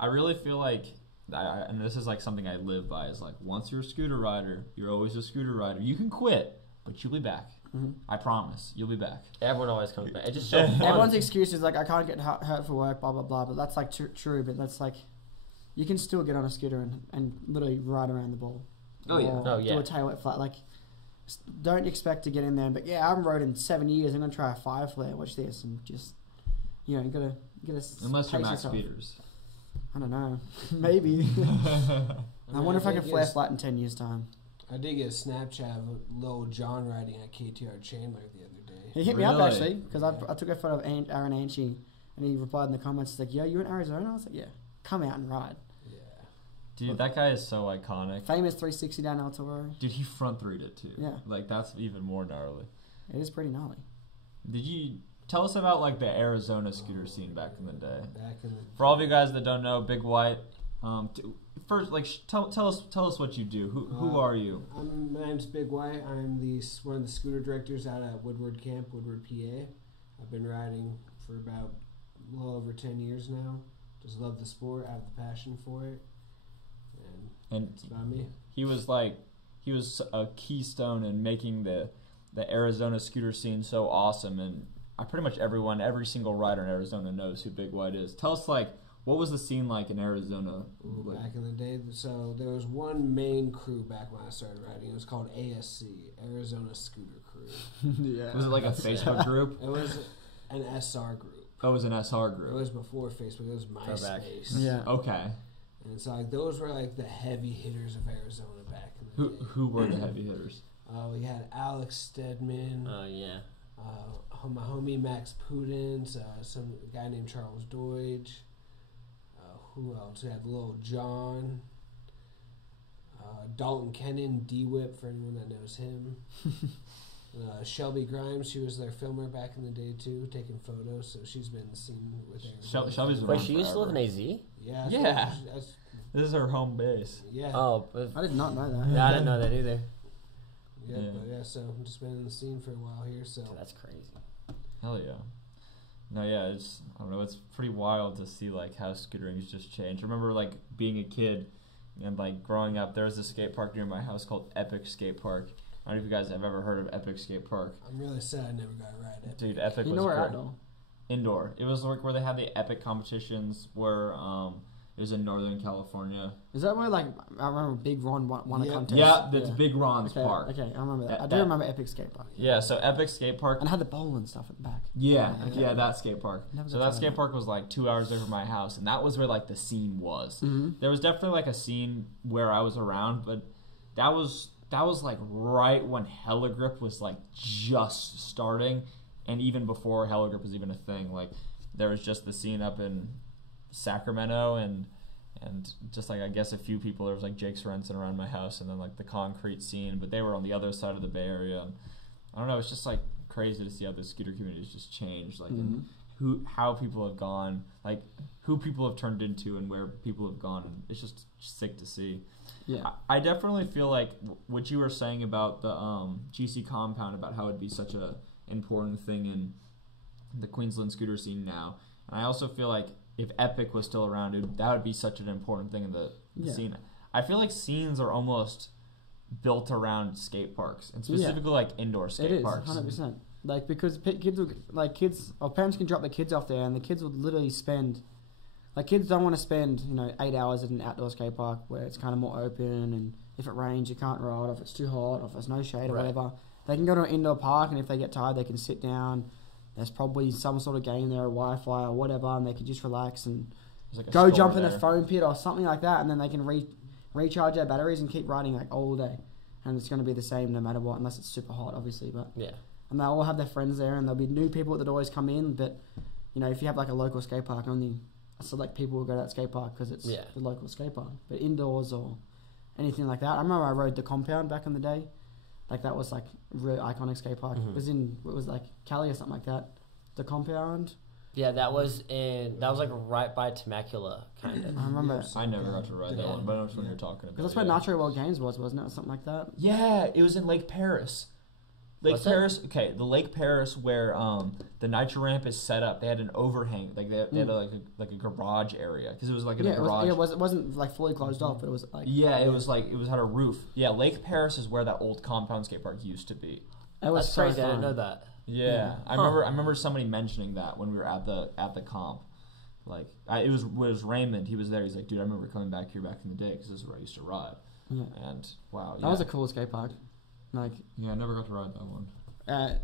I really feel like, and this is like something I live by, is like once you're a scooter rider, you're always a scooter rider. You can quit, but you'll be back. Mm-hmm. I promise, you'll be back. Everyone always comes back. It's just so fun. Everyone's excuse is like, I can't get hurt for work, blah, blah, blah. But that's like true, but that's like, you can still get on a scooter and literally ride around the ball. Oh, yeah. Or Oh, yeah. do a tail whip flat. Like, don't expect to get in there. But yeah, I haven't rode in 7 years. I'm going to try a 5 flare. Watch this. And just, you know, you got to Unless you're pace Max yourself. Speeders. I don't know. Maybe. I wonder if I can flare flat in 10 years' time. I did get a Snapchat of little John riding at KTR Chandler the other day. He hit me up Really? actually because I took a photo of Aaron Anchi and he replied in the comments like, "Yo, you in Arizona?" I was like, "Yeah, come out and ride." Yeah. Dude, that guy is so iconic. Famous 360 down El Toro. Dude, he front threed it too. Yeah. Like, that's even more gnarly. It is pretty gnarly. Did you tell us about like the Arizona scooter scene back in the day? Back in the For all of you guys that don't know, Big White. First, like, tell us what you do. Who are you? My name's Big White. I'm one of the scooter directors out at Woodward Camp, Woodward, PA. I've been riding for about a little over 10 years now. Just love the sport. I have the passion for it. And that's about me. He was a keystone in making the Arizona scooter scene so awesome, and pretty much every single rider in Arizona knows who Big White is. Tell us, like, what was the scene like in Arizona? Back in the day, so there was one main crew back when I started riding. It was called ASC, Arizona Scooter Crew. Yeah. Was it like a Facebook group? It was an SR group. Oh, it was an SR It group. was before Facebook. It was MySpace. Yeah. Okay. And so like those were like the heavy hitters of Arizona back in the day. Who were the heavy hitters? We had Alex Stedman. Oh, yeah. My homie Max Pudens. Some guy named Charles Deutsch. Who else? We had Lil John. Dalton Kennan, D-Whip, for anyone that knows him. Shelby Grimes, she was their filmer back in the day too, taking photos, so she's been seen with Arizona. Shelby's been Wait, around she used to live in forever. AZ? Yeah. Yeah. That's, This is her home base. yeah. Oh, but I did not know that. yeah, I didn't know that either. Yeah, Yeah. but yeah, so I've just been in the scene for a while here, so. Dude, that's crazy. Hell yeah. No, yeah, I don't know, it's pretty wild to see like how scootering's just changed. I remember like being a kid and like growing up, there was a skate park near my house called Epic Skate Park. I don't know if you guys have ever heard of Epic Skate Park. I'm really sad I never got to ride it. Dude, Epic You was know where great. outdoor? Indoor. It was like where they had the Epic competitions where it was in Northern California. Is that where like I remember Big Ron won a Yeah. contest? Yeah, that's Big Ron's okay, park. Okay, I remember that. I do That- remember Epic Skate Park. Yeah, so Epic Skate Park. And it had the bowl and stuff at the back. Yeah, Okay. yeah, that skate park. Never So got that to skate that. park was like 2 hours away from my house, and that was where like the scene was. Mm-hmm. There was definitely like a scene where I was around, but that was like right when Hella Grip was like just starting, and even before Hella Grip was even a thing. Like there was just the scene up in Sacramento and just like I guess a few people. There was like Jake Sorensen around my house, and then like the concrete scene, but they were on the other side of the Bay Area. And I don't know, it's just like crazy to see how the scooter community has just changed, like and how people have gone, like who people have turned into and where people have gone, and it's just sick to see. Yeah. I definitely feel like what you were saying about the GC compound, about how it'd be such a important thing in the Queensland scooter scene now, and I also feel like if Epic was still around, that would be such an important thing in the scene. I feel like scenes are almost built around skate parks, and specifically like indoor skate It is parks. 100%. Like because kids or parents can drop their kids off there, and the kids would literally spend. Like kids don't want to spend 8 hours at an outdoor skate park where it's kind of more open, and if it rains you can't ride, or if it's too hot, or if there's no shade or Right. whatever. They can go to an indoor park, and if they get tired, they can sit down, There's probably some sort of game there, or Wi-Fi or whatever, and they can just relax and There's like a go store jump in there. a foam pit or something like that, and then they can recharge their batteries and keep riding like all day. And it's going to be the same no matter what, unless it's super hot, obviously. But Yeah. and they'll all have their friends there, and there'll be new people that always come in. But you know, if you have like a local skate park, only select people will go to that skate park because it's the local skate park. But indoors or anything like that, I remember I rode the Compound back in the day. Like that was like a really iconic skate park. Mhm. It was like Cali or something like that. The Compound. Yeah, that was like right by Temecula, kind of. I remember Yes. I never got to ride that Yeah. one, but I know which one you're talking about. because that's where Nitro World Games was, wasn't it, or something like that? Yeah, it was in Lake Paris. Lake What's Paris. Okay, the Lake Paris where the nitro ramp is set up. They had an overhang, like they had like a garage area because it was like in a garage. It wasn't like fully closed off, but it was like it was had a roof. Yeah, Lake Paris is where that old compound skate park used to be. it was That's so crazy. I didn't fun. know that. Yeah, I Huh. remember somebody mentioning that when we were at the comp. Like it was Raymond. He was there. He's like, dude, I remember coming back here back in the day because this is where I used to ride. Yeah. And wow, That was a cool skate park. Like I never got to ride that one.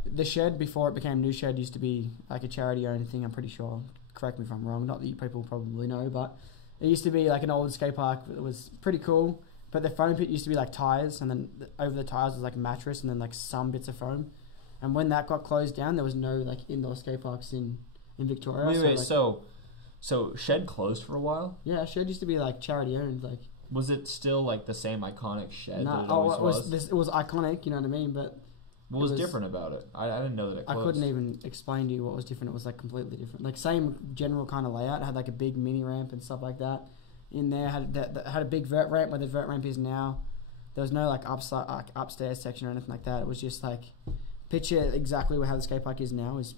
the shed before it became New Shed used to be like a charity-owned thing. I'm pretty sure. Correct me if I'm wrong. Not that you people probably know, but it used to be like an old skate park. It was pretty cool. But the foam pit used to be like tires, and then over the tires was like a mattress, and then like some bits of foam. And when that got closed down, there was no like indoor skate parks in Victoria. Wait, like, so Shed closed for a while? yeah, shed used to be like charity-owned. Like Was it still like the same iconic shed nah, that it always it was iconic. You know what I mean? But What was it was- different about it? I didn't know that it I closed. couldn't even explain to you what was different. It was like completely different. Like same general kind of layout. It had like a big mini ramp and stuff like that. In there had had a big vert ramp where the vert ramp is now. There was no like upstairs section or anything like that. It was just like picture exactly how the skate park is now is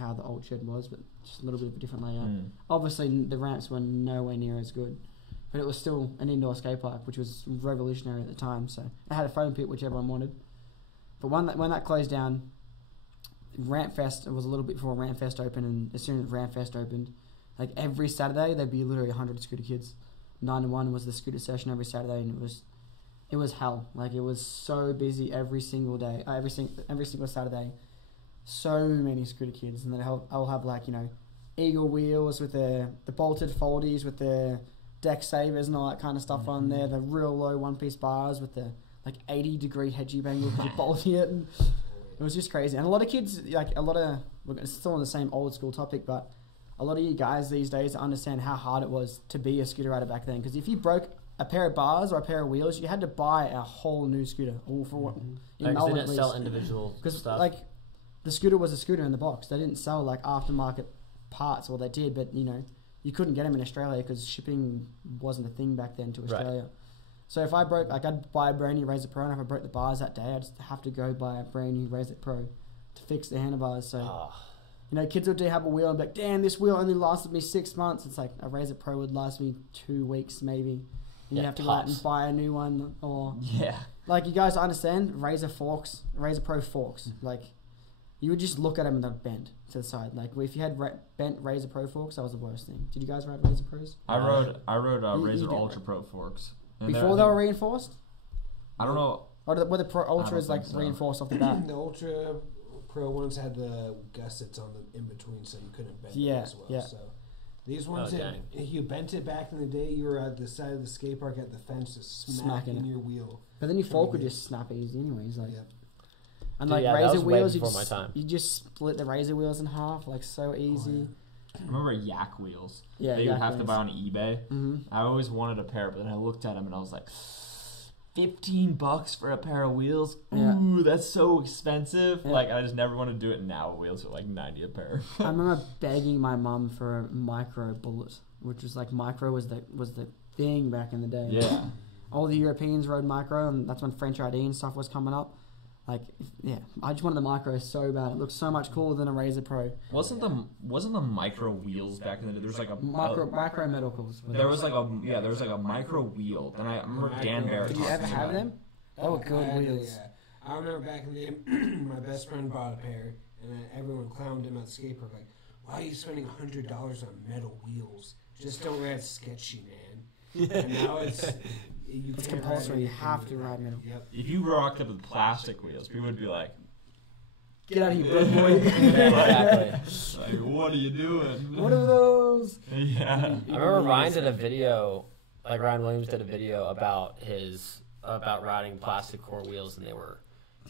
how the old shed was, but just a little bit of a different layout. Mm. Obviously the ramps were nowhere near as good, but it was still an indoor skate park, which was revolutionary at the time. So it had a foam pit, which everyone wanted. But when that closed down, Ramp Fest, it was a little bit before Ramp Fest opened, and as soon as Ramp Fest opened, like every Saturday there'd be literally 100 scooter kids. 9 to 1 was the scooter session every Saturday, and it was hell. Like it was so busy every single day, every single Saturday. So many scooter kids, and then I'll have like Eagle wheels with the bolted foldies with the deck savers and all that kind of stuff on there. The real low one-piece bars with the like 80-degree hedgie bangle because you're bolting it. And it was just crazy. And a lot of kids, we're still on the same old school topic, but a lot of you guys these days understand how hard it was to be a scooter rider back then. Because if you broke a pair of bars or a pair of wheels, you had to buy a whole new scooter. All for what? They didn't sell individual Because stuff. like the scooter was a scooter in the box. They didn't sell like aftermarket parts. Well, they did, but you couldn't get them in Australia because shipping wasn't a thing back then to Australia. Right. So if I broke, like I'd buy a brand new Razor Pro, and if I broke the bars that day, I'd just have to go buy a brand new Razor Pro to fix the handlebars. So, kids would have a wheel and be like, damn, this wheel only lasted me 6 months. It's like a Razor Pro would last me 2 weeks maybe. And you have to go out and buy a new one. Or like you guys understand, Razor Pro forks. Like you would just look at them and they'd bend to the side. Like if you had bent Razor Pro forks, that was the worst thing. Did you guys ride Razor Pros? I rode Razor Ultra Pro forks. And before they were reinforced? I don't know. Or were the Pro Ultras like reinforced off the bat? The Ultra Pro ones had the gussets on them in between, so you couldn't bend them as well. Yeah. So these ones, if you bent it back in the day, you were at the side of the skate park at the fence just smacking your wheel. But then your fork would just snap easy anyways. Like, and Dude, like Razor wheels, you you just split the Razor wheels in half, like so easy. I remember Yak wheels. Yeah, that you would have to buy on eBay. Mm-hmm. I always wanted a pair, but then I looked at them and I was like, $15 for a pair of wheels? Ooh, that's so expensive. Yeah. Like, I just never want to do it now. Wheels are like $90 a pair. I remember begging my mum for a micro bullet, which was like micro was the thing back in the day. Yeah. All the Europeans rode micro, and that's when French ID and stuff was coming up. Like, I just wanted the micro so bad. It looked so much cooler than a Razor Pro. Wasn't the micro wheels back in the day? There was like a micro medicals. There was like a micro wheel. And I remember Dan Barrett. Did you ever have them? They were good wheels. I remember back in the day, my best friend bought a pair, and everyone clowned him at the skate park like, "Why are you spending $100 on metal wheels? Just don't ride sketchy, man." And now it's compulsory. You have to ride metal. Yep. If you rocked up with plastic wheels, people would be like, Get out of here, bro, boy. Exactly. Like, what are you doing? What are those? Yeah. I remember Ryan did a video, like Ryan Williams did a video about riding plastic core wheels, and they were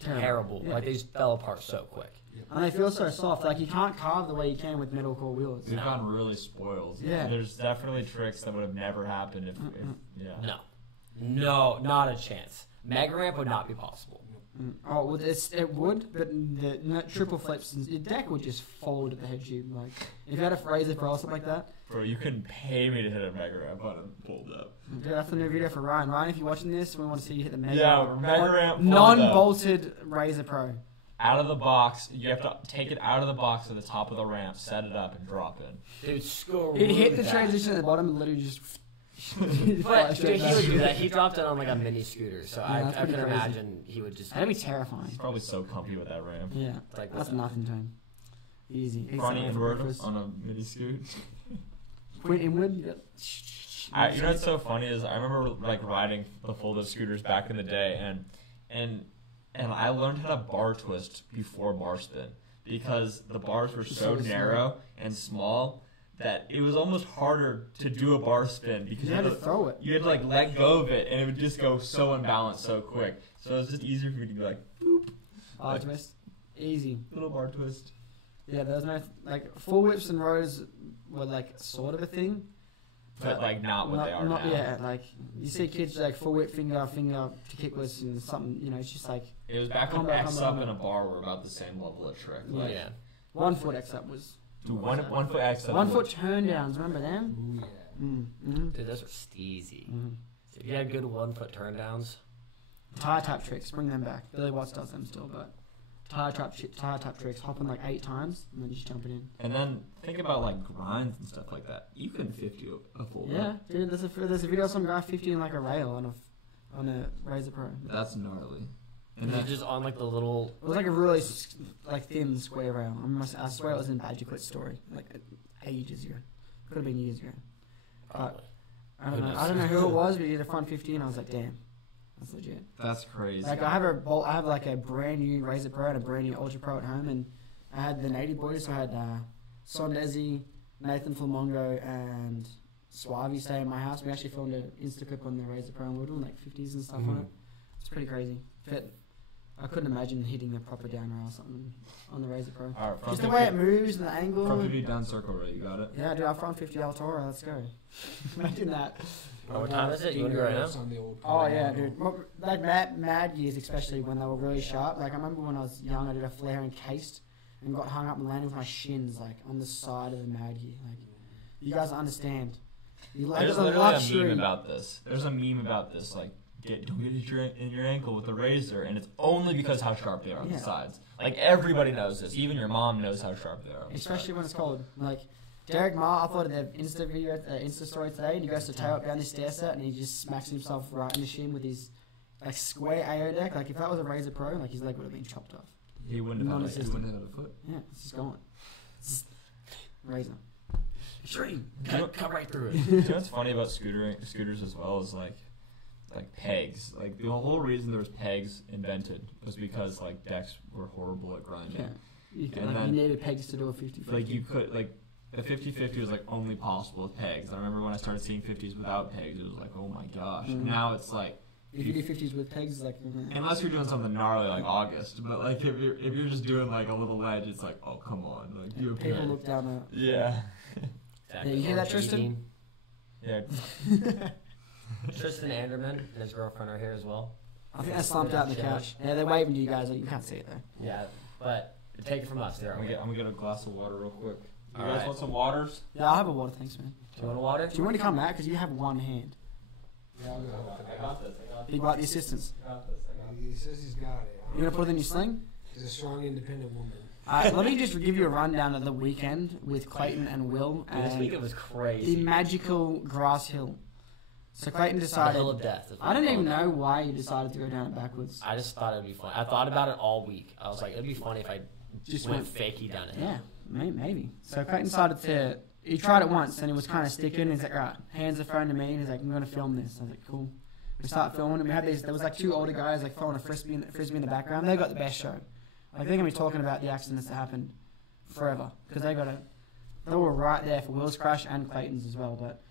terrible. Yeah. Like they just fell apart so quick. And they feel so soft. Like you can't carve the way you can with metal core wheels. We've gotten really spoiled. Yeah. There's definitely tricks that would have never happened if yeah. No, not a chance. Mega ramp would not be possible. Oh, well, it would, but the triple flips, your deck would just fold at the head tube. Like if you had a Razor Pro or something like that. Bro, you couldn't pay me to hit a Mega Ramp button pulled up. Dude, that's the new video for Ryan. Ryan, if you're watching this, we want to see you hit the Mega Mega Ramp pulled non-bolted Razor Pro. Out of the box, you have to take it out of the box to the top of the ramp, set it up, and drop in. Dude, score. He hit the transition at the bottom and literally just. But dude, he would do that. He dropped it on like a mini scooter, so Yeah, I pretty can crazy. imagine he would just. That'd be terrifying. He's probably so comfy with that ramp. Yeah, Like that's that. nothing to him. Easy. Front Exactly. inward Breakfast. on a mini scoot. Point inward. You got- You know what's so funny is I remember like riding the fold-up scooters back in the day, and I learned how to bar twist before bar spin because the bars were so narrow and small that it was almost harder to do a bar spin because You had to throw it. You had to like let go of it and it would just go so unbalanced so quick. So it was just easier for me to be like boop, Bar twist. Easy. little bar twist. Yeah, there was no like full whips and rows were like sort of a thing. But like not what they are now. Yeah, like you see kids like full whip finger to kickless and something. You know, it's just like It was back when Combo, X combo, up combo. and a bar were about the same level of trick. Yeah. Like, 1 foot X up was. dude, one foot X up. 1 foot turn downs. Remember them? Ooh, yeah. Mm-hmm. Dude, those were steezy. Mm-hmm. If you had good 1 foot turn downs, Tire tap tricks, bring them back. Billy Watts does them still, but tire tap tricks, hopping like 8 times and then just jumping in. And then think about like grinds and stuff like that. You can 50 a full. Yeah, dude, there's a video of some guy 50 in like a rail on a Razor Pro. That's gnarly. and you're just on like the little. It was like a really like thin square rail. I swear it was in Badger Quit's story, like ages ago. Could have been years ago. Probably. I don't know who it was, but he did a front 50 and I was like, damn, that's legit. That's crazy. Like I have like a brand new Razor Pro and a brand new Ultra Pro at home, and I had the Native boys. So I had Sondesi, Nathan Flamongo, and Suave stay in my house. We actually filmed an Insta clip on the Razor Pro, and we were doing like 50s and stuff on it. It's pretty crazy. But I couldn't imagine hitting the proper down rail or something on the Razor Pro. All right, Just the way it moves and the angle. Front 50 down circle right, you got it? Yeah, dude, our front 50 Altora. Let's go. Imagine that. What time is it? You want to go right now? On the old Oh yeah, dude. Like mad years, especially when they were really sharp. Like I remember when I was young, I did a flare encased and got hung up and landed with my shins like on the side of the mad gear. Like you guys understand. There's literally a meme about this. There's a meme about this. Like, don't get hit in your ankle with a razor, and it's only because how sharp they are on the sides. Like everybody knows this. Even your mom knows how sharp they are. On Especially when it's cold. Like Derek Ma uploaded the Insta story today, and he goes to toe up down this stair set, and he just smacks himself right in the shin with his like square AO deck. Like if that was a Razor Pro, like his leg would have been chopped off. He wouldn't have had a foot. Yeah, it's just gone. Razor. Extreme. Cut right through it. You know what's funny about scooters as well is like pegs. Like the whole reason there was pegs invented was because like decks were horrible at grinding. Yeah. You And you needed pegs to do a 50. Like you could like the 50-50 was like only possible with pegs. I remember when I started seeing 50s without pegs, it was like, oh my gosh. Mhm. Now it's like If you do 50s with pegs, it's like unless you're doing something gnarly like August, but like if you're just doing like a little ledge, it's like, oh come on, like do a people peg. look down at. Yeah. Yeah, you hear that, Tristan? Yeah. Tristan Anderman and his girlfriend are here as well. I think they're slumped out on the couch. Yeah, they're waving to you guys. You can't see it though. Yeah, but take it from us. There. I'm gonna get a glass of water real quick. You All guys right. want some waters? Yeah, I'll have a water, thanks, man. Do you want water? Do you want to come out? Because you have one hand. Yeah, I'll go. I got this. Big white the assistance. He says he's got it. You going to put it in your sling? He's a strong, independent woman. Let me just give you a rundown of the weekend with Clayton and Will Dude, this and weekend was the crazy. magical grass hill. So Clayton The decided. hill of death. is what I don't it's even called. know why you decided to go down it backwards. I just thought it'd be fun. I thought about it all week. I was like, it'd be funny if I Just went went. fakey down a hill. Yeah, maybe. So Clayton decided to. He tried it once and it was kind of sticking. He's like, right, hands are thrown to me. And he's like, I'm going to film this. I was like, cool. We start filming and we had these. There was like 2 older guys like throwing a frisbee in the background. They got the best show. Like they're gonna be talking about the accidents that happened forever because they were right there for Will's crash and Clayton's as well. But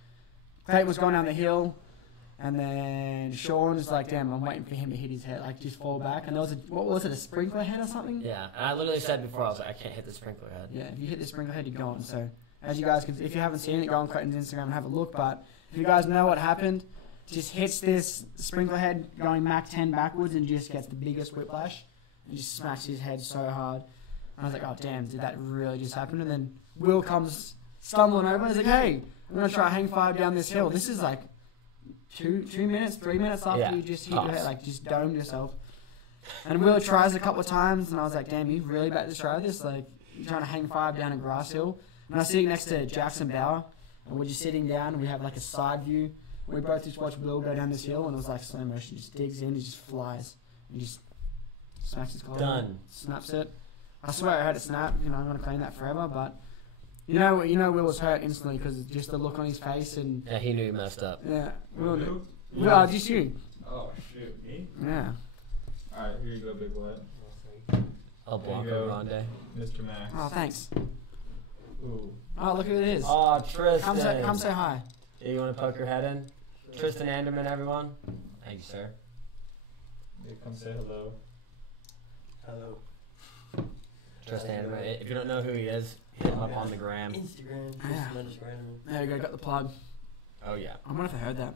Clayton was going down the hill, and then Sean was like, "Damn, I'm waiting for him to hit his head, like just fall back." And there was a sprinkler head or something? Yeah, and I literally said before, I was like, I can't hit the sprinkler head. Yeah, if you hit the sprinkler head, you're gone. So as you guys can, if you haven't seen it, go on Clayton's Instagram and have a look. But if you guys know what happened, just hits this sprinkler head going Mach 10 backwards and just gets the biggest whiplash and just smacks his head so hard. And I was like, oh damn, did that really just happen? And then Will comes stumbling over. He's like, hey, I'm gonna try hang 5 down this hill. This is like 3 minutes after you just hit your head, like just domed yourself. And Will tries a couple of times, and I was like, damn, you really about to try this? Like, you're trying to hang 5 down a grass hill. And I was sitting next to Jackson Bauer, and we're just sitting down, and we have like a side view. We both just watch Will go down this hill, and it was like slow motion. He just digs in, he just flies, and just smacks his collar. Done. Snaps it. I swear I heard it snap. You know, I'm gonna claim that forever, but you know, Will was hurt instantly because just the look on his face and Yeah, he knew he messed up. yeah, Will. Well, just you. Oh shoot, me? Yeah. All right, here you go, big boy. El There you Blanco go. Grande. Mr. Max. Oh, thanks. Ooh. Oh, look who it is. Oh, Tristan. Come say hi. Yeah, you want to poke your head in? Tristan Anderman, everyone. Thank you, sir. Yeah, come say hello. Hello. Tristan Anderman. If you don't know who he is, hit him up on the gram. Instagram. Yeah. There you go, got the plug. Oh, yeah. I wonder if I heard that.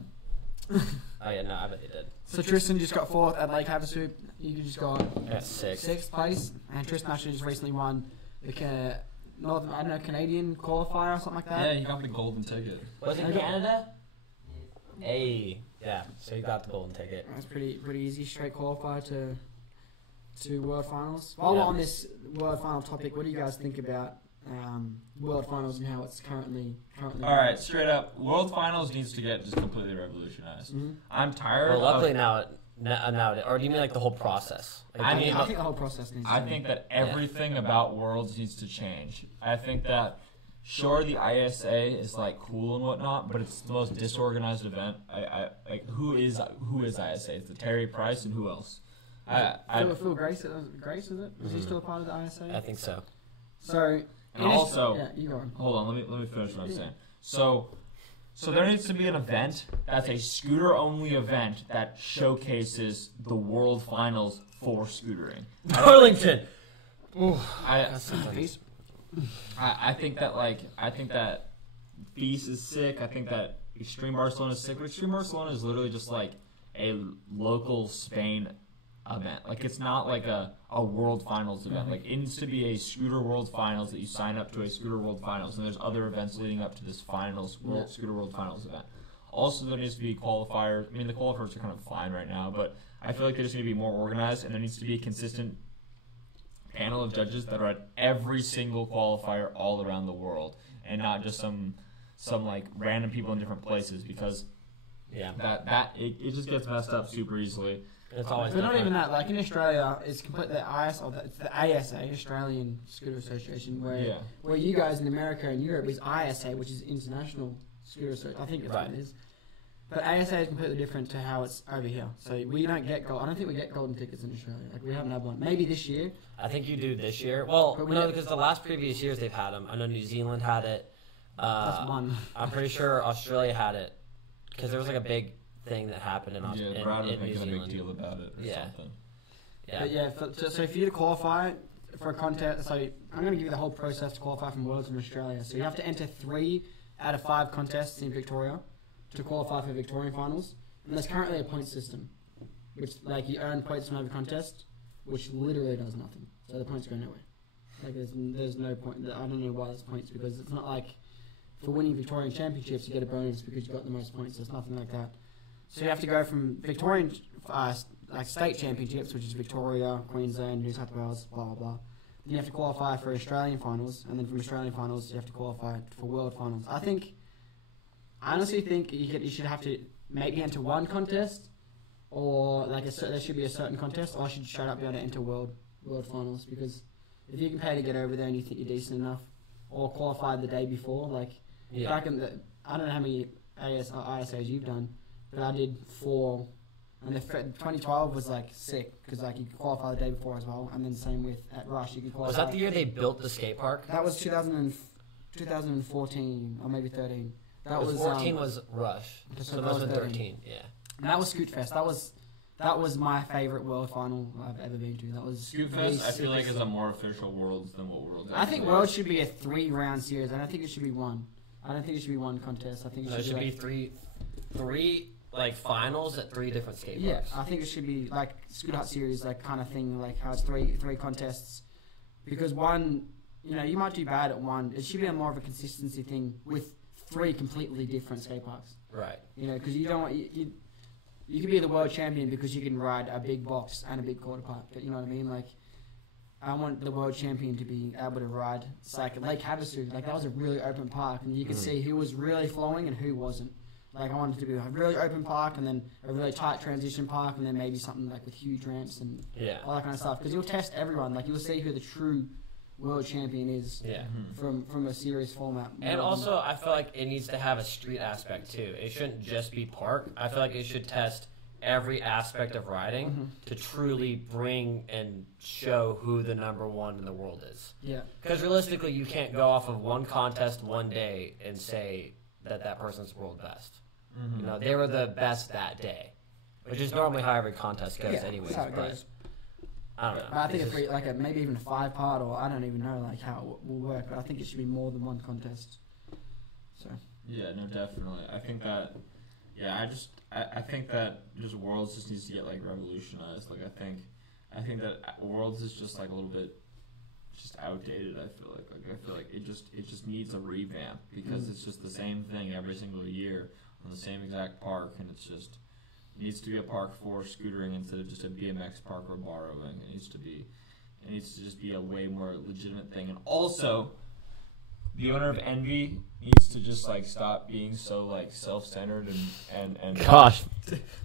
Oh, yeah, no, I bet he did. So Tristan just got 4th at Lake Havasu. You just got At 6. 6th place, and Tristan actually just recently won the Canadian qualifier or something like Yeah, that. he got the golden ticket. Was it Canada? Hey. Yeah, so he got the golden ticket. That's pretty easy, straight qualifier to World Finals. While we're on this World Final topic, what do you guys think about World Finals and how it's currently? All right, straight up, World Finals needs to get just completely revolutionized. Mm-hmm. I'm tired. Well, luckily of, now, or do you mean like the whole process? Like, I do you mean, mean I think the whole process needs. I to think that everything about Worlds needs to change. I think that sure the ISA is like cool and whatnot, but it's the most disorganized event. I like who is ISA? It's the Terry Price and who else? Phil Grace, Grace is it? Is he still a part of the ISA? I think so. So. And also, yeah, you go on. hold on, let me finish what I'm saying. So there needs to be an event that's a scooter-only event that showcases the World Finals for scootering. Burlington. I think that Beast is sick. I think that Extreme Barcelona is sick. But Extreme Barcelona is literally just like a local Spain event. Like it's not like a World Finals event. Like it needs to be a Scooter World Finals that you sign up to a Scooter World Finals, and there's other events leading up to this finals Scooter World Finals event. Also, there needs to be qualifiers. I mean, the qualifiers are kind of fine right now, but I feel like they just need to be more organized, and there needs to be a consistent panel of judges that are at every single qualifier all around the world, and not just some like random people in different places, because it just gets messed up super easily. It's always But not different. even that. Like in Australia, it's completely it's the ASA, Australian Scooter Association, where you guys in America and Europe is ISA, which is International Scooter Association. I think that's what it is. But ASA is completely different to how it's over here. So we don't get gold. I don't think we get golden tickets in Australia. Like we haven't had one. Maybe this year. I think you do this year. Well, But we no, don't- because the last previous years they've had them. I know New Zealand had it. That's one. I'm pretty sure Australia had it because there was like a big thing that happened in Yeah, in Brad was New making a Zealand. big deal about it or something. Yeah. But yeah, so for you to qualify for a contest, so I'm going to give you the whole process to qualify from Worlds in Australia. So you have to enter 3 out of 5 contests in Victoria to qualify for Victorian finals. And there's currently a point system, which like you earn points from every contest, which literally does nothing. So the points go nowhere. Like there's no point. I don't know why there's points, because it's not like for winning Victorian championships you get a bonus because you got the most points. There's nothing like that. So you have to go from Victorian like state championships, which is Victoria, Queensland, New South Wales, blah blah blah. Then you have to qualify for Australian finals, and then from Australian finals you have to qualify for World Finals. I honestly think you should have to maybe enter one contest, or like there should be a certain contest, or I should straight up be able to enter World Finals, because if you can pay to get over there and you think you're decent enough, or qualify the day before, like back in I don't know how many ISAs you've done, but I did 4 And the 2012 was like sick because like you could qualify the day before as well, and then same with at Rush you could qualify. Was that the year they built the skate park? That was 2014 or maybe 13. That was 14 was Rush, so that was 13. Yeah. And that was Scoot Fest. That was my favorite World Final I've ever been to. That was Scoot Fest. I feel like is a more official Worlds than what Worlds. I think Worlds should be a 3-round series. I don't think it should be one. I don't think it should be one contest. I think it should be three like finals at 3 different skate parks. Yeah, I think it should be like Scoot Hut series, like kind of thing, like how it's three contests. Because one, you might do bad at one. It should be more of a consistency thing with 3 completely different skate parks. Right. Because you don't want you could be the world champion because you can ride a big box and a big quarter pipe. But you know what I mean? Like, I want the world champion to be able to ride. It's like Lake Havasu. Like, that was a really open park, and you could see who was really flowing and who wasn't. Like, I wanted to be a really open park and then a really tight transition park and then maybe something like with huge ramps and all that kind of stuff. Because you'll test everyone. Like, you'll see who the true world champion is from a series format. And also, I feel like it needs to have a street aspect, too. It shouldn't just be park. I feel like it should test every aspect of riding to truly bring and show who the number one in the world is. Yeah. Because realistically, you can't go off of one contest one day and say that person's world best. They were the best that day, which is normally how every contest goes anyways. That's how it goes. I don't know. But I think it's like maybe even a 5-part, or I don't even know like how it will work. But I think it should be more than one contest. So. Yeah, no, definitely. I think that. Yeah, I think that just Worlds just needs to get like revolutionized. Like I think that Worlds is just like a little bit just outdated. I feel like it just needs a revamp because it's just the same thing every single year on the same exact park, and it needs to be a park for scootering instead of just a BMX park or borrowing. It needs to just be a way more legitimate thing. And also, the owner of Envy needs to just like stop being so like self-centered and Gosh.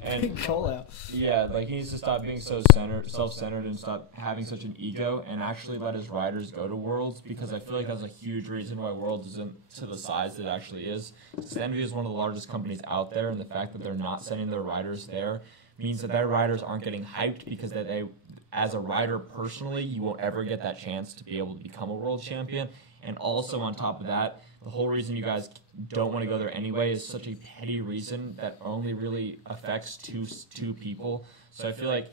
and Call out. yeah, like he needs to stop being so self-centered and stop having such an ego and actually let his riders go to Worlds, because I feel like that's a huge reason why Worlds isn't to the size that it actually is. Because Envy is one of the largest companies out there, and the fact that they're not sending their riders there means that their riders aren't getting hyped, because that they, as a rider personally, you won't ever get that chance to be able to become a world champion. And also on top of that, the whole reason you guys don't want to go there anyway is such a petty reason that only really affects two people. So I feel like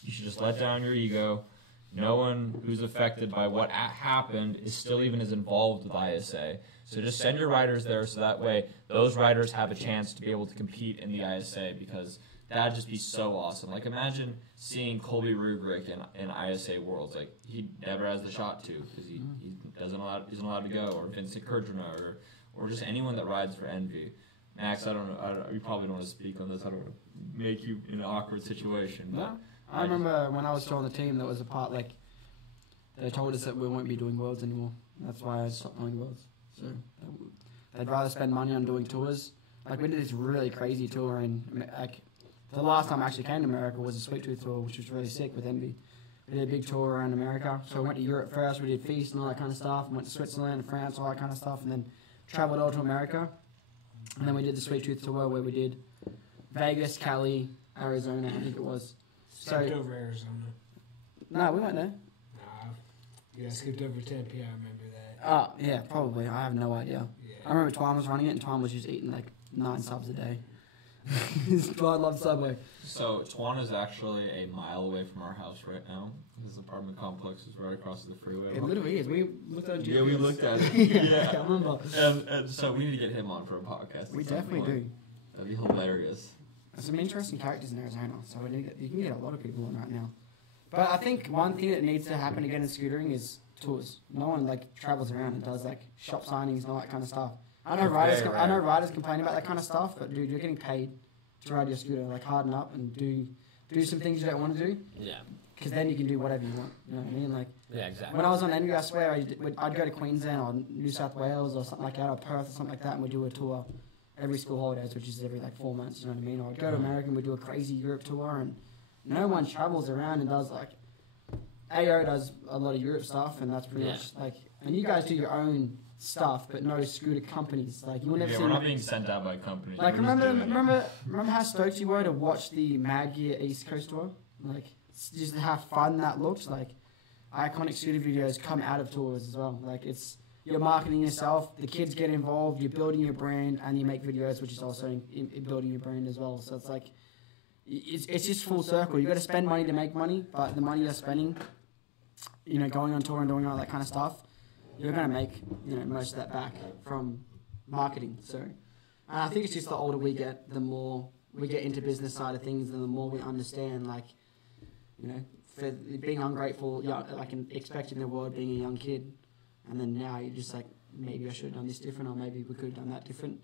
you should just let down your ego. No one who's affected by what happened is still even as involved with ISA. So just send your riders there so that way those riders have a chance to be able to compete in the ISA, because that'd just be so awesome. Like, imagine seeing Colby Rugrick in ISA Worlds. Like, he never has the shot to, because he isn't allowed to go. Or Vincent Kurdjuna, or just anyone that rides for Envy. Max, I don't know. You probably don't want to speak on this. I don't want to make you in an awkward situation. But No. I remember when I was still on the team, there was a part like they told us that we won't be doing Worlds anymore. That's why I stopped doing Worlds. So they'd rather spend money on doing tours. Like, we did this really crazy tour, and like the last time I actually came to America was a Sweet Tooth tour, which was really sick with Envy. We did a big tour around America. So we went to Europe first. We did Feast and all that kind of stuff. And went to Switzerland and France, all that kind of stuff, and then traveled all to America. And then we did the Sweet Tooth tour, where we did Vegas, Cali, Arizona, I think it was. Skipped over Arizona. No, we went there. Nah, yeah, skipped over Tempe. I remember that. Oh, yeah, probably. I have no idea. Yeah. I remember Twan was running it, and Twan was just eating like 9 subs a day. Twan loved Subway. So Twan is actually a mile away from our house right now. His apartment complex is right across the freeway. It literally is. We looked at it. Yeah, we looked at it. Yeah, I remember. And so we need to get him on for a podcast. We at some definitely point. do. That'd be hilarious. There's some interesting characters in Arizona, so you can get a lot of people on right now. But I think one thing that needs to happen again in scootering is tours. No one like travels around and does like shop signings and all that kind of stuff. I know riders complain about that kind of stuff, but dude, you're getting paid to ride your scooter. Like, harden up and do some things you don't want to do. Yeah. Because then you can do whatever you want. You know what I mean? Like, Yeah, exactly. when I was on Envy, I swear I'd go to Queensland or New South Wales or something like that, or Perth or something like that, and we'd do a tour every school holidays, which is every like 4 months. You know what I mean? Or I'd go to America and we'd do a crazy Europe tour, and no one travels around and does like. AO does a lot of Europe stuff, and that's pretty much like. And you guys do your own stuff, but no scooter companies. Like you will never Yeah, see. we're not being sent out by companies. Like We're just doing it. remember how stoked you were to watch the Mad Gear East Coast tour? Like just how fun that looked. Like iconic scooter videos come out of tours as well. Like you're marketing yourself, the kids get involved, you're building your brand, and you make videos, which is also in building your brand as well. So it's like it's just full circle. You got to spend money to make money, but the money you're spending, going on tour and doing all that kind of stuff, you're gonna make most of that back from marketing. So I think it's just the older we get, the more we get into business side of things, and the more we understand, like, for being ungrateful, like expecting the world being a young kid, and then now you're just like, maybe I should have done this different, or maybe we could have done that different.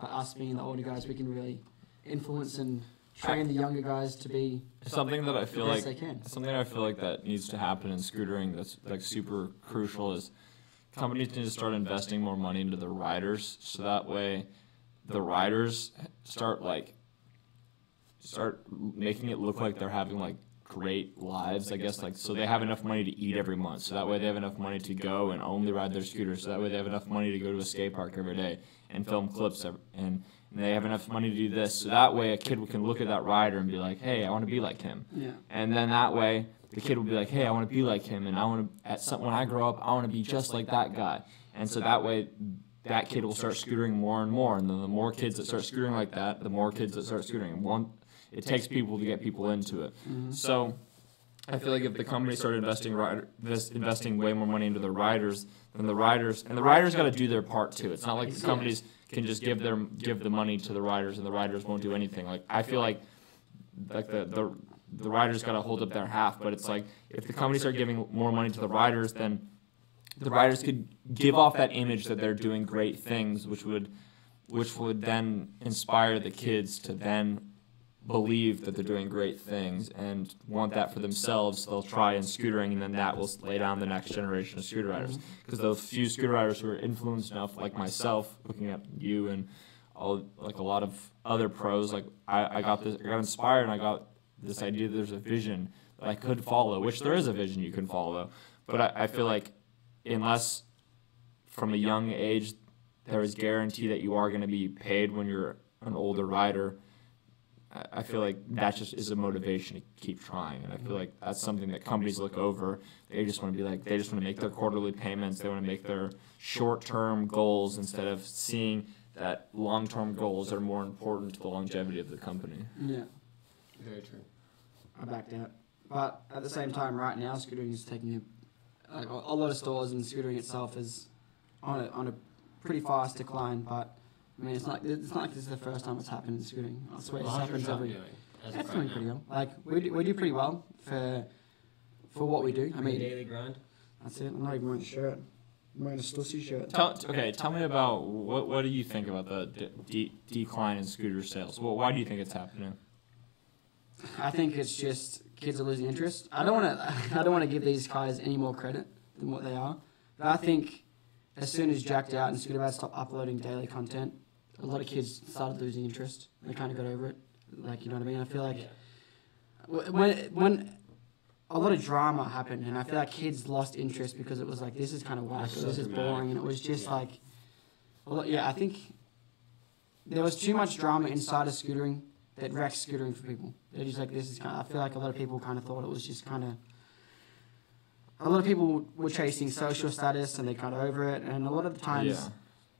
But us being the older guys, we can really influence and train the younger guys to be something that I feel the like best they can. something I feel like that needs to happen in scootering that's like super crucial is companies need to start investing more money into the riders, so that way the riders start making it look like they're having like great lives, I guess, like, so they have enough money to eat every month, so that way they have enough money to go and only ride their scooters, so that way they have enough money to go to a skate park every day and film clips and they have enough money to do this, so that way a kid can look at that rider and be like, hey, I want to be like him. Yeah. And then that way the kid will be like, hey, I want to be like him, and I want to when I grow up I want to be just like that guy. And so that way that kid will start scootering more and more, and then the more kids that start scootering like that, the more kids that start scootering. It takes people to get people into it. Mm-hmm. So I feel like if the company started investing way more money into the riders, then the riders got to do their part too. It's not like the companies can just give the money to the riders and the riders won't do anything. Like I feel like the riders got to hold up their half, but it's like if the companies start giving more money to the riders, then the riders could give off that image that they're doing great things, which would then inspire the kids to then believe that they're doing great things and want that for themselves. They'll try in scootering, and then that will lay down the next generation of scooter riders. Because those few scooter riders who are influenced enough, like myself, looking at you and like a lot of other pros, like I got inspired, and I got this idea that there's a vision that I could follow, which there is a vision you can follow. But I feel like unless from a young age there is guarantee that you are going to be paid when you're an older rider, I feel like that just is a motivation to keep trying. And I feel like that's something that companies look over. They just want to be like, they just want to make their quarterly payments. They want to make their short-term goals instead of seeing that long-term goals are more important to the longevity of the company. Yeah. Very true. I backed out. But at the same time, right now, scootering is taking a lot of stores, and scootering itself is on a pretty fast decline. But I mean, it's not like this is the first time it's happened in scootering. I swear, this happens every. It's doing pretty well. Like we do pretty well for what we do. I mean, daily grind. That's it. I'm not even wearing a shirt. I'm wearing a Stussy shirt. Tell me about what do you think about the decline in scooter sales? Well, why do you think it's happening? I think it's just kids are losing interest. I don't want to give these guys any more credit than what they are. But I think as soon as Jacked Out and Scooter Bad stopped uploading daily content, a lot of kids started losing interest. They kind of got over it. Like, you know what I mean? I feel like when a lot of drama happened, and I feel like kids lost interest because it was like, this is kind of whack, or this is boring, and it was just like, I think there was too much drama inside of scootering that wrecked scootering for people. They're just like, this is kind of, I feel like a lot of people kind of thought it was just kind of, a lot of people were chasing social status and they got over it, and a lot of the times,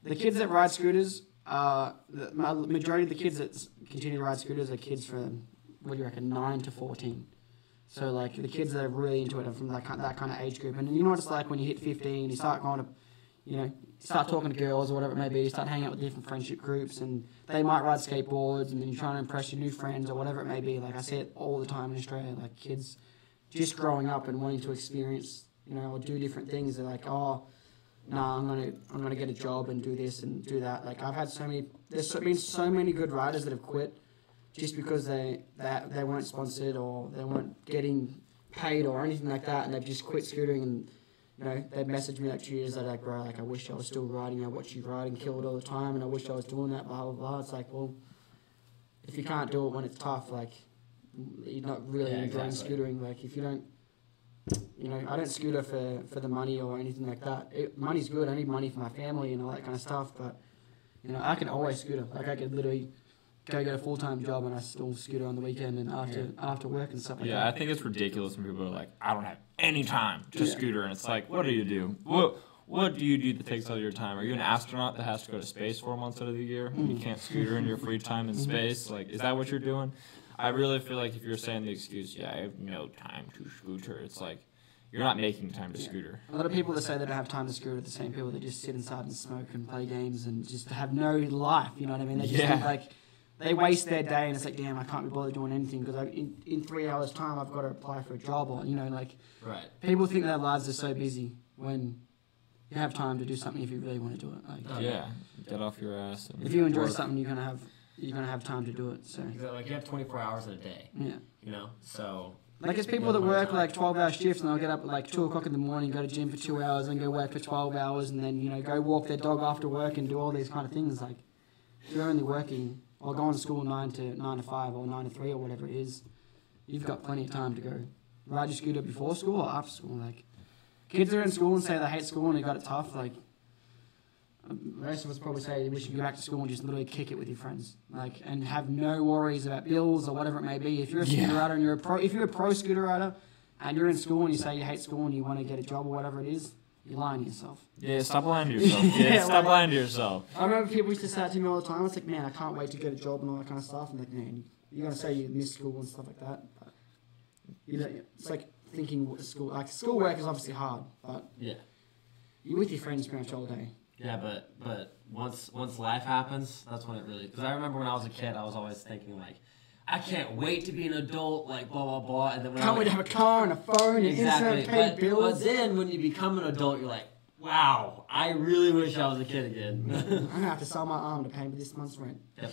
the kids that ride scooters, the majority of the kids that continue to ride scooters are kids from, 9 to 14. So like the kids that are really into it are from that kind of age group. And you know what it's like when you hit 15, you start going to, you start talking to girls or whatever it may be, you start hanging out with different friendship groups, and they might ride skateboards, and then you're trying to impress your new friends or whatever it may be. Like I see it all the time in Australia, like kids just growing up and wanting to experience, or do different things. They're like, oh, nah, I'm gonna get a job and do this and do that. Like I've had there's been so many good riders that have quit just because they weren't sponsored or they weren't getting paid or anything like that, and they've just quit scootering. And they've messaged me like 2 years later, like, bro, like I wish I was still riding. I watch you ride and kill it all the time, and I wish I was doing that. Blah blah blah. It's like, well, if you can't do it when it's tough, like you're not really enjoying scootering. Like if you don't I don't scooter for the money or anything like that. Money's good. I need money for my family and all that kind of stuff. But I can always scooter. Like I could literally go get a full-time job and I still scooter on the weekend and after work and stuff like that. Yeah, I think it's ridiculous when people are like, I don't have any time to scooter, and it's like, what do you do? What do you do that takes all your time? Are you an astronaut that has to go to space 4 months out of the year? You can't scooter in your free time in space? Like, is that what you're doing? I really feel like if you're saying the excuse, I have no time to scooter, it's like, you're not making time to scooter. A lot of people that say they don't have time to scooter are the same people that just sit inside and smoke and play games and just have no life, you know what I mean? They just think like, they waste their day and it's like, damn, I can't be bothered doing anything because in 3 hours' time I've got to apply for a job or, Right. People think their lives are so busy when you have time to do something if you really want to do it. Like, Get off your ass. And if you enjoy something, you're gonna have time to do it. So Like you have 24 hours in a day. yeah. So. Like there's people that work like 12-hour shifts and they'll get up at like 2 o'clock in the morning, go to gym for 2 hours, and go work for 12 hours, and then go walk their dog after work and do all these kind of things. Like if you're only working or going to school 9 to 5 or 9 to 3 or whatever it is, you've got plenty of time to go ride your scooter before school or after school. Like kids are in school and say they hate school and they got it tough. Like most of us probably say we should go back to school and just literally kick it with your friends, like, and have no worries about bills or whatever it may be. If you're a scooter rider and if you're a pro scooter rider and you're in school and you say you hate school and you want to get a job or whatever it is, you're lying to yourself. Yeah, stop lying to yourself. Stop lying to yourself. I remember people used to say that to me all the time. It's like, man, I can't wait to get a job and all that kind of stuff. And like, man, you're gonna say you miss school and stuff like that. But it's like thinking school. Like schoolwork is obviously hard, but you're with your friends pretty much all day. Yeah, but once life happens, that's when it really. Because I remember when I was a kid, I was always thinking like, I can't wait to be an adult, like blah blah blah, and then when can't wait to have a car and a phone and exactly. internet, pay bills. But then when you become an adult, you're like, wow, I really wish I was a kid again. I'm gonna have to sell my arm to pay me this month's rent. Yep.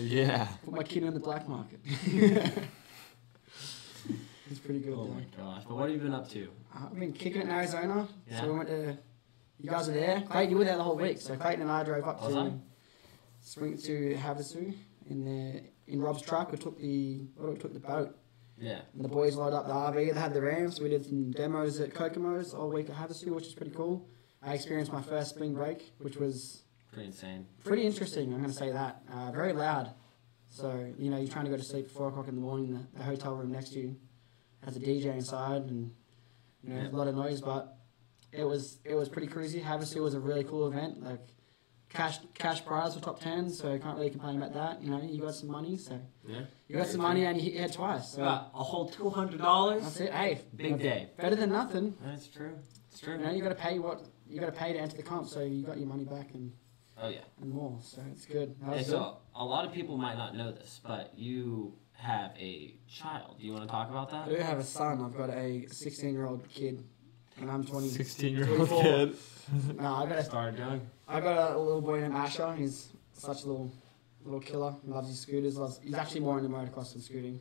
Yeah. Put my kid in the black market. It's pretty good. Oh my gosh! But what have you been up to? I've been kicking it in Arizona. Yeah. So we went to. You guys were there. Clayton, you were there the whole week. So Clayton and I drove up to Havasu in Rob's truck. We took the boat. Yeah. And the boys loaded up the RV. They had the Rams. We did some demos at Kokomo's all week at Havasu, which is pretty cool. I experienced my first spring break, which was pretty insane. Pretty interesting. I'm going to say that. Very loud. So you're trying to go to sleep at 4 o'clock in the morning. The hotel room next to you has a DJ inside, and there's a lot of noise, but. It was pretty crazy. Havasu was a really cool event. Like cash prize for top 10, so I can't really complain about that. You got some money, so you got some money and you hit twice. So got a whole $200. That's it. Hey, big day. Better than nothing. That's true. It's true. You got to pay to enter the comp, so you got your money back and more. So it's good. So a lot of people might not know this, but you have a child. Do you want to talk about that? I do have a son. I've got a 16-year-old kid. And I'm 20. 16-year-old kid. No, I got a little boy named Asher. He's such a little killer. He loves his scooters. He's actually more into motocross than scooting.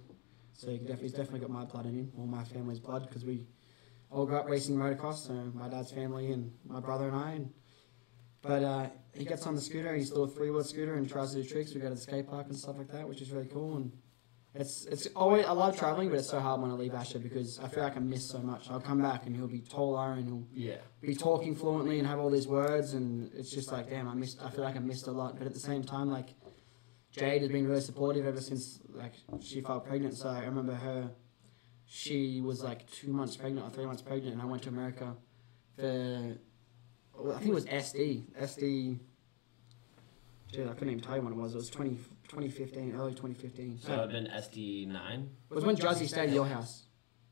So he's definitely got my blood in him, or my family's blood, because we all grew up racing motocross. So my dad's family and my brother and I. But he gets on the scooter. He's still a 3-wheel scooter and tries to do tricks. We go to the skate park and stuff like that, which is really cool. And it's always, I love traveling, but it's so hard when I leave Asher because I feel like I miss so much. I'll come back and he'll be taller and he'll be talking fluently and have all these words, and it's just like, damn, I feel like I missed a lot. But at the same time, like, Jade has been really supportive ever since like she fell pregnant. So I remember she was like 2 months pregnant or 3 months pregnant, and I went to America for, I think it was SD. Dude, I couldn't even tell you when it was. It was 2015, early 2015. So it would have been SD9? It was when Juzzy stayed at your house.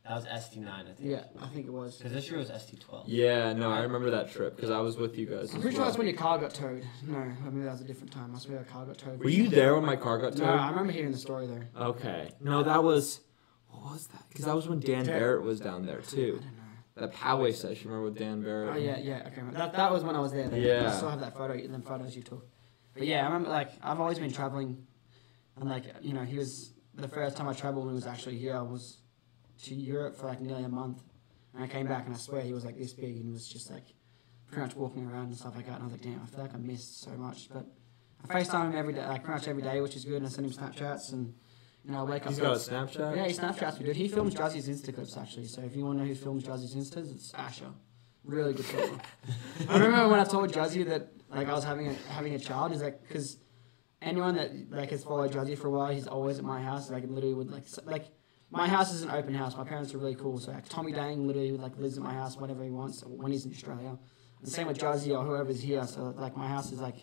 That was SD9, I think. Yeah, I think it was. Because this year was SD12. Yeah, no, I remember that trip because I was with you guys. I'm pretty sure that's when your car got towed. No, I mean that was a different time. I swear your car got towed. Were you there when my car got towed? No, I remember hearing the story though. Okay. No, that was... What was that? Because that was when Dan Barrett was down there too. I don't know. That Pkwy session, remember with Dan Barrett? Oh yeah, okay. That was when I was there. Yeah. I still have that photo, them photos you took. But yeah, I remember like I've always been traveling, and like he was the first time I traveled when he was actually here. I was to Europe for like nearly a month, and I came back and I swear he was like this big, and he was just like pretty much walking around and stuff like that. And I was like, damn, I feel like I missed so much. But I FaceTime him every day, like pretty much every day, which is good. And I send him Snapchats, and You know, I wake up. He's got a Snapchat? Yeah, he Snapchats me, dude. He films Jazzy's Insta clips, actually. So if you want to know who films Jazzy's Instas, it's Asher. Really good filmer. I remember when I told Jazzy that, like, I was having a child. He's like, because anyone that, like, has followed Jazzy for a while, he's always at my house. Like, literally would, like, my house is an open house. My parents are really cool. So, like, Tommy Dang literally, like, lives at my house whenever he wants when he's in Australia. And same with Jazzy or whoever's here. So, like, my house is, like,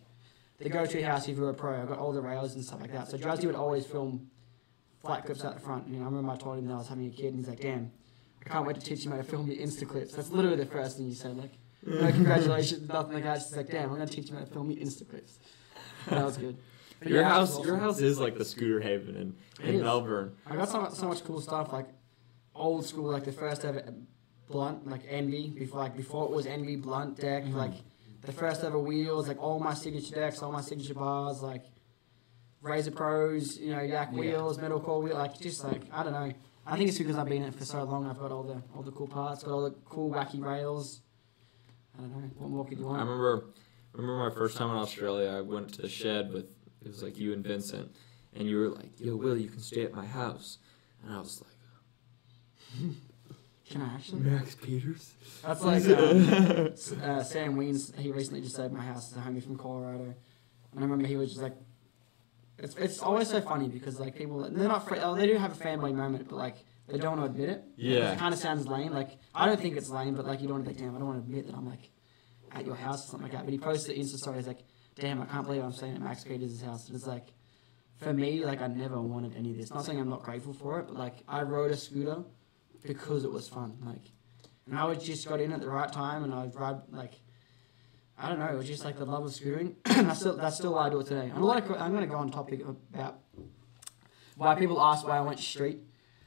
the go-to house if you're a pro. I've got all the rails and stuff like that. So Jazzy would always film flight clips out the front. You know, I remember I told him that I was having a kid, and he's like, "Damn, I can't wait to teach him how to film your Insta clips." That's literally the first thing he said. Like, no, congratulations, nothing like that. He's like, "Damn, I'm gonna teach him how to film your Insta clips." That was good. But Your yeah, house is like the scooter haven in Melbourne. I got so much cool stuff, like old school, like the first ever blunt, like Envy, before it was Envy blunt deck, like the first ever wheels, like all my signature decks, all my signature bars, like Razor Pros, you know, Yak wheels, metal core wheel, like just like, I don't know. I think it's because I've been in it for so long. I've got all the cool parts, got all the cool wacky rails. I don't know. What more could you want? I remember my first time in Australia. I went to the shed with, it was like you and Vincent, and you were like, "Yo, Will, you can stay at my house," and I was like, Can I actually? Max Peters. That's like Sam Weens. He recently just stayed at my house. He's a homie from Colorado, and I remember he was just like, it's always so funny because like people, they're not they do have a fanboy moment, but like they don't want to admit it. Yeah. It kind of sounds lame. Like I don't think it's lame, but like you don't want to be like, "Damn, I don't want to admit that I'm like at your house or something like that." But he posted an Insta story. He's like, "Damn, I can't believe I'm staying at Max Peters' house." And it's like, for me, like I never wanted any of this. Not saying I'm not grateful for it, but like I rode a scooter because it was fun. Like, and I would just got in at the right time, and I'd ride like, I don't know, it was just like the love of scootering. That's still why I do it today. I'm going to go on topic about why people ask why I went street.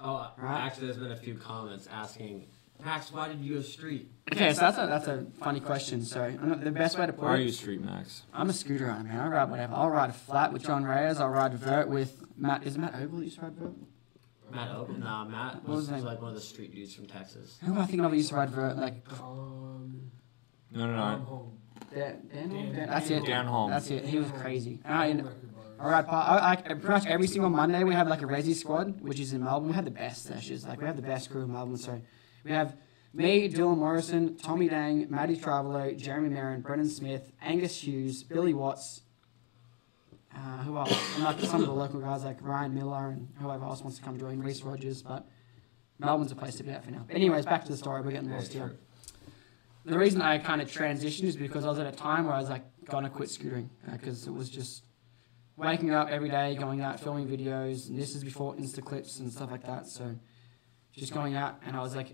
Oh, right? Actually, there's been a few comments asking, "Max, why did you go street?" Okay, so that's a funny question. So the best way to put "Why are it, you Street Max?" I'm a scooter rider, man. I ride whatever. I'll ride flat with John Reyes. I'll ride vert with Matt. Is Matt Ogle that used to ride vert? Matt Ogle? Nah, Matt What was was his name? like one of the street dudes from Texas. Who am I thinking of that used to ride vert? Like, No. Home. Dan? That's it. Dan Holm. That's it. He was crazy. I ride pretty much every single Monday we have like a Resi squad, which is in Melbourne. We have the best sessions. Like we have the best crew in Melbourne. So we have me, Dylan Morrison, Tommy Dang, Matty Travelo, Jeremy Merrin, Brendan Smith, Angus Hughes, Billy Watts. Who else? And like some of the local guys like Ryan Miller and whoever else wants to come join, Reese Rogers. But Melbourne's a place to be at for now. But anyways, back to the story. We're getting lost here. The reason I kind of transitioned is because I was at a time where I was like gonna quit scootering because it was just waking up every day, going out, filming videos, and this is before Insta clips and stuff like that. So just going out, and I was like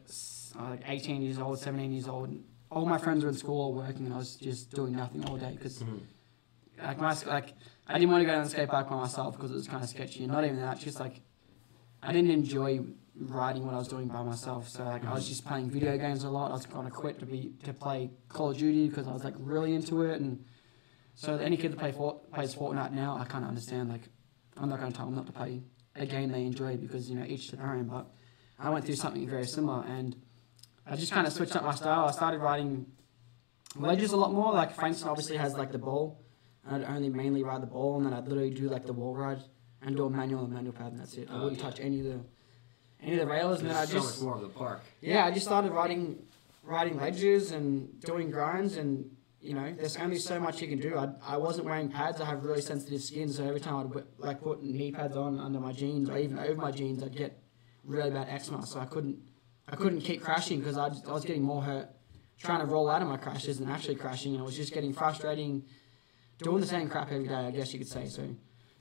18 years old, 17 years old. And all my friends were in school or working, and I was just doing nothing all day because I didn't want to go down the skate park by myself because it was kind of sketchy. And not even that, just like I didn't enjoy riding what I was doing by myself. So like I was just playing video games a lot. I was going to quit to play Call of Duty because I was like really into it. And so any kid that plays Fortnite now, I kind of understand. Like I'm not going to tell them not to play a game they enjoy because, you know, each to their own. But I went through something very similar, and I just kind of switched up my style. I started riding ledges a lot more. Like Frankston obviously has like the ball, and I'd only mainly ride the ball, and then I'd literally do like the wall ride and do a manual pad, and that's it. I wouldn't touch any of the rails, and then I just so much more of the park. Yeah, I just started riding ledges and doing grinds, and you know, there's only so much you can do. I wasn't wearing pads. I have really sensitive skin, so every time I'd like put knee pads on under my jeans or even over my jeans, I'd get really bad eczema. So I couldn't keep crashing because I was getting more hurt trying to roll out of my crashes than actually crashing, and it was just getting frustrating doing the same crap every day, I guess you could say. So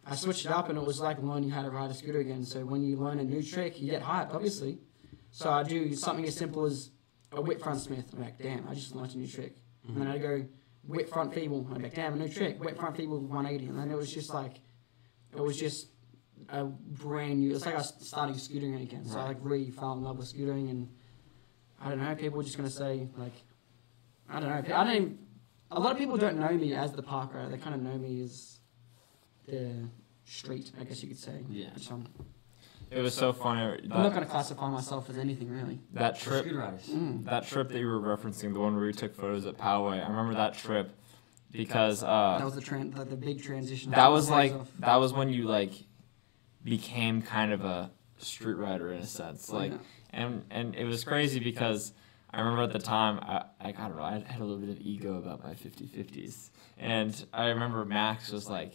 I switched it up, and it was like learning how to ride a scooter again. So when you learn a new trick, you get hyped, obviously. So I do something as simple as a whip front Smith. I'm like, damn, I just learned a new trick. And then I'd go whip front feeble. I'm like, damn, a new trick. Whip front feeble 180. And then it was just a brand new. It's like I was starting scootering again. So I like really fell in love with scootering, and I don't know. People are just gonna say like, I don't know. A lot of people don't know me as the park rider. They kind of know me as the street, I guess you could say. Yeah. Which It was so funny. I'm not going to classify myself as anything really. That trip, Scooter riders. that trip that you were referencing, the one where we took photos at Pkwy. I remember that trip because that was the big transition. that was when you like became kind of a street rider in a sense. Like, and it was crazy because I remember at the time, I don't know, I had a little bit of ego about my 50/50s. And I remember Max was like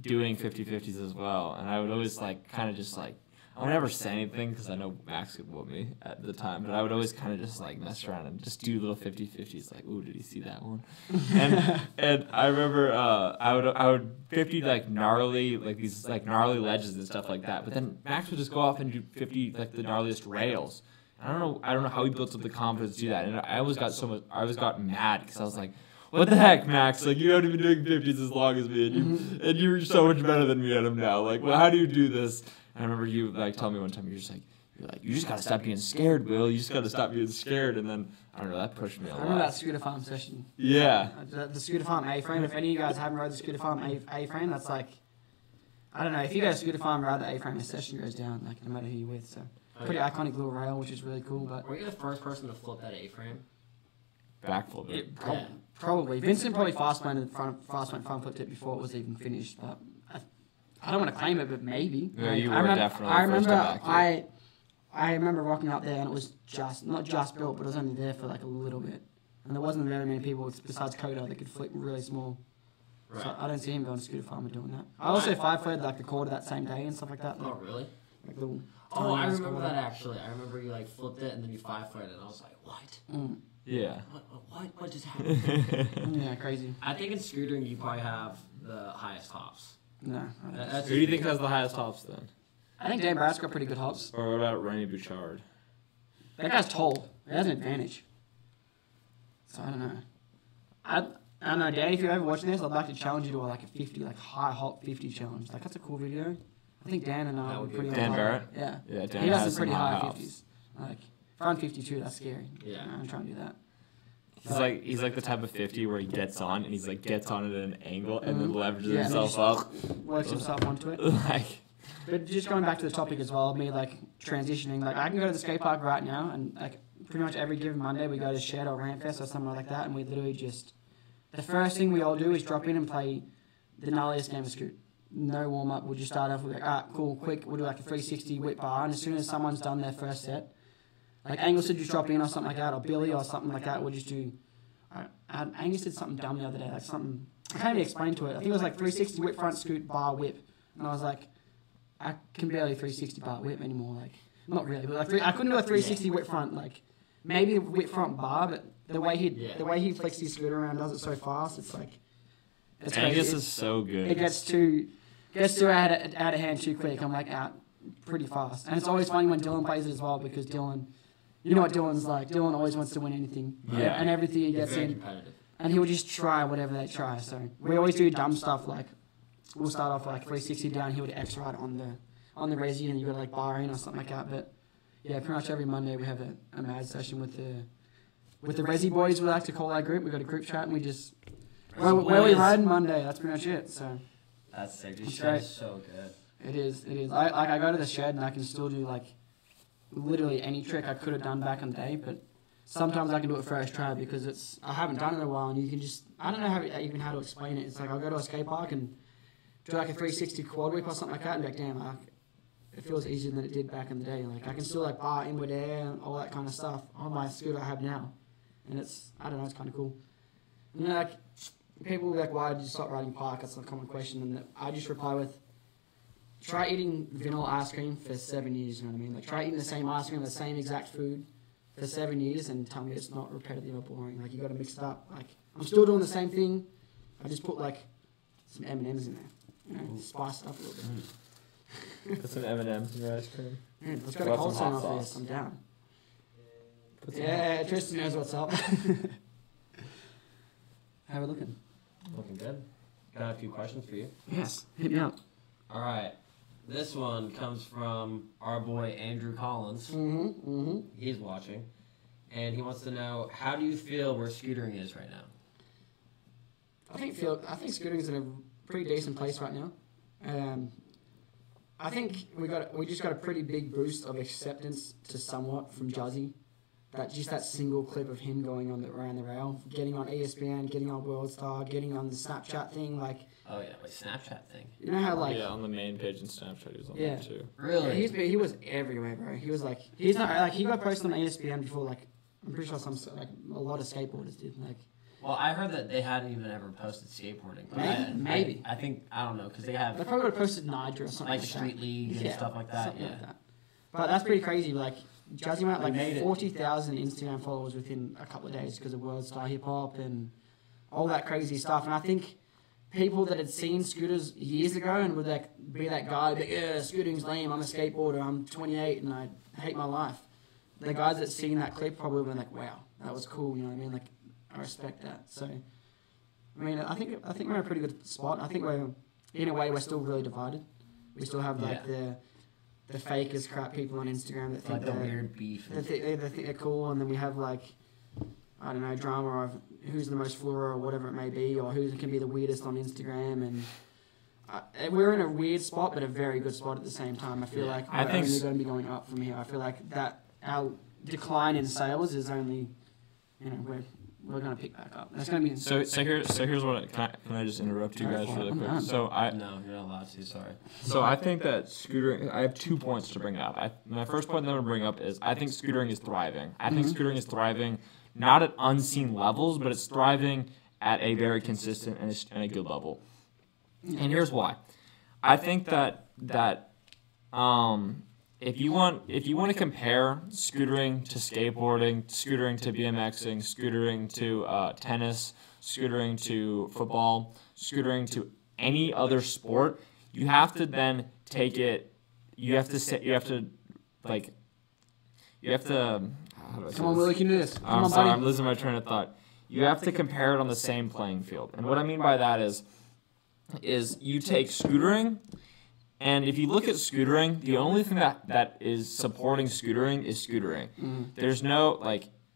doing 50/50s as well. And I would always like kind of just like, I would never say anything because I know Max would whoop me at the time, but I would always kind of just like mess around and just do little 50/50s, like, ooh, did he see that one? And I remember I would 50 like gnarly, like these like gnarly ledges and stuff like that, but then Max would just go off and do 50 like the gnarliest rails. I don't know how he built up the confidence to do that, and I always got mad because I was like, what the heck, Max? Like, you haven't been doing 50s as long as me, and you're so much better than me at them now. Like, well, how do you do this? I remember you like telling me one time, you're like, you just gotta stop being scared, Will. You just gotta stop being scared. And then I don't know, that pushed me a lot. I remember that Scooter Farm session. Yeah. The Scooter Farm A-frame. If any of you guys haven't rode the Scooter Farm A-frame, that's like, I don't know. If you go to Scooter Farm, ride the A-frame, the session goes down. Like no matter who you're with. So pretty iconic little rail, which is really cool. But were you the first person to flip that A-frame? Backflip it. Probably. Vincent probably fast went front flipped it before it was even finished, but. I don't want to claim it, but maybe. Yeah, you were definitely first back. I remember rocking up there, and it was not just built, but it was only there for like a little bit. And there wasn't very many people besides Coda that could flip really small. Right. So I don't see him going to Scooter Farm and doing that. I also 5-footed like the quarter that same day and stuff like that. Oh, really? Like little. I remember that actually. I remember you like flipped it and then you 5-footed it, and I was like, what? Mm. Yeah. What just happened? Yeah, crazy. I think in scootering you probably have the highest hops. No. Who do you think has the highest hops then? I think Dan Barrett's got pretty good hops. Or what about Rennie Bouchard? That guy's tall. He has an advantage. So I don't know. I don't know, Dan, if you're ever watching this, I'd like to challenge you to like a 50, like high hop 50 challenge. Like that's a cool video. I think Dan and I would pretty Dan Barrett? Yeah. Yeah, Dan he has has some pretty some high high 50s. Like front 52, that's scary. Yeah. I'm trying to do that. He's like the type of 50 where he gets on and he's like gets on at an angle and then leverages himself up. Works himself onto it. Like, but just going back to the topic as well, me like transitioning, like I can go to the skate park right now and like pretty much every given Monday we go to Shed or Ramp Fest or something like that, and we literally just the first thing we all do is drop in and play the gnarliest game of Scoot. No warm up. We'll just start off with like, alright, cool, quick. We'll do like a 360 whip bar, and as soon as someone's done their first set, like Angus would just drop in or something like that, or Billy or something like that. We'll just do. Angus did something dumb the other day, like something I can't even explain to it. I think it was like 360 whip front scoot bar whip, and I was like, I can barely 360 bar whip anymore. Like, not really, but like I couldn't do a 360 whip front. Like, maybe a whip front bar, but the way he flicks his scooter around, does it so fast. It's like, it's Angus is so good. It gets too out of hand too quick. I'm like out pretty fast, and it's always funny when Dylan plays it as well because Dylan. You know what Dylan's like. Dylan always wants to win anything. Yeah. And everything he gets in. And he'll just try whatever they try. So we always do dumb stuff like we'll start off like 360 down, he would X right on the resi and you got like bar in or something like that. But yeah, pretty much every Monday we have a mad session with the resi boys, we like to call our group. We got a group chat and we just where we ride Monday, that's pretty much it. So that's sick. This shed is so good. It is. I go to the shed and I can still do like literally any trick I could have done back in the day, but sometimes I can do it first try because I haven't done it in a while, and you can just I don't know how to explain it. It's like I'll go to a skate park and do like a 360 quad whip or something like that, and be like, damn, it feels easier than it did back in the day. Like I can still like bar inward air and all that kind of stuff on my scooter I have now, and it's it's kind of cool. And like people will be like, why did you stop riding park? That's a common question, and I just reply with, try eating vanilla ice cream for 7 years, you know what I mean? Like, try eating the same ice cream, the same exact food for 7 years and tell me it's not repetitive or boring. Like, you got to mix it up. Like, I'm still doing the same thing. I just put, like, some M&Ms in there. You know, spice it up a little bit. Put some M&Ms in your ice cream. Man, let's go to cold stone off this. I'm down. Yeah, Tristan knows what's up. How are we looking? Looking good. Got a few questions for you. Yes, hit me up. All right. This one comes from our boy Andrew Collins. He's watching, and he wants to know, how do you feel where scootering is right now? I think scootering is in a pretty decent place right now. I think we just got a pretty big boost of acceptance to somewhat from Juzzy. That single clip of him going around the rail, getting on ESPN, getting on World Star, getting on the Snapchat thing, like Oh yeah, like Snapchat thing. You know how like on the main page in Snapchat, he was on Yeah. there too. Really? he was everywhere, bro. He was like he's not like he got posted on ESPN before. Like I'm pretty sure a lot of skateboarders did. Like Well, I heard that they hadn't even ever posted skateboarding. But Maybe. I think I don't know because they have they probably would have posted Niger or something like like street that. league and stuff like that. something Yeah. like that. But that's pretty crazy. Like judging out They made like it. 40,000 Instagram followers within a couple of days because of World Star Hip Hop and all that crazy stuff. And I think people that had seen scooters years ago and would like be that guy, but yeah, scooting's lame. I'm a skateboarder. I'm 28 and I hate my life. The guys that seen that clip probably were like, wow, that was cool. You know what I mean? Like I respect that. So I mean, I think we're in a pretty good spot. I think we're in a way we're still really divided. We still have like the fakers crap people on Instagram that think Like the they're weird beef. they think they're cool, and then we have like I don't know drama of who's the most fluoro or whatever it may be, or who can be the weirdest on Instagram, and we're in a weird spot, but a very good spot at the same time. I feel like we're only going to be going up from here. I feel like that our decline in sales is only we're going to pick back up. That's going to be So here's what can I just interrupt you guys really quick? So No, you're not allowed to. Sorry. So I think that scootering. I have 2 points to bring up. My first point that I'm going to bring up is I think scootering is thriving. I think scootering is thriving, not at unseen levels, but it's thriving at a very consistent and a good level. And here's why. I think that if you want to compare scootering to skateboarding, scootering to BMXing, scootering to tennis, scootering to football, scootering to any other sport, you have to then take it. You have to. come on, Willie, can you do this? Come I'm on, sorry, buddy. I'm losing my train of thought. You have to compare it on the same playing field. And what I mean by that is you take scootering, and if you look at scootering, the only thing that is supporting scootering is scootering. There's no,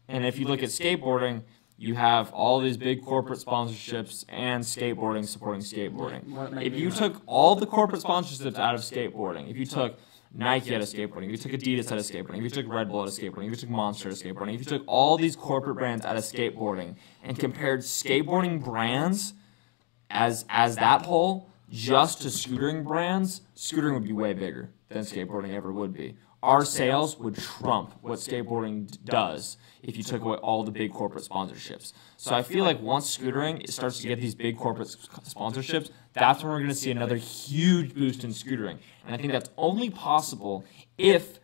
and if you look at skateboarding, you have all these big corporate sponsorships and skateboarding supporting skateboarding. If you took all the corporate sponsorships out of skateboarding, if you took Nike out of skateboarding, if you took Adidas out of skateboarding, if you took Red Bull out of skateboarding, if you took Monster out of skateboarding, if you took all these corporate brands out of skateboarding and compared skateboarding brands as that whole just to scootering brands, scootering would be way bigger than skateboarding ever would be. Our sales would trump what skateboarding does if you took away all the big corporate sponsorships. So I feel like once scootering starts to get these big corporate sponsorships, that's when we're going to see another huge boost in scootering. And I think that's only possible if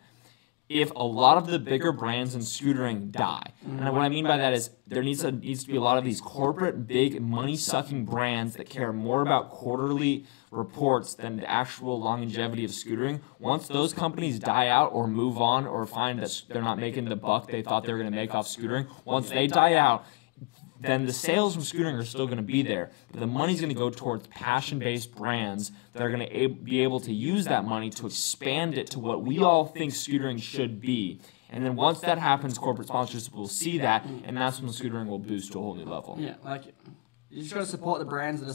a lot of the bigger brands in scootering die. And what I mean by that is there needs to be a lot of these corporate, big, money-sucking brands that care more about quarterly reports than the actual longevity of scootering. Once those companies die out or move on or find that they're not making the buck they thought they were going to make off scootering, once they die out, then the sales from scootering are still going to be there. But the money's going to go towards passion-based brands that are going to be able to use that money to expand it to what we all think scootering should be. And then once that happens, corporate sponsors will see that, and that's when scootering will boost to a whole new level. Yeah, like you just got to support the brands that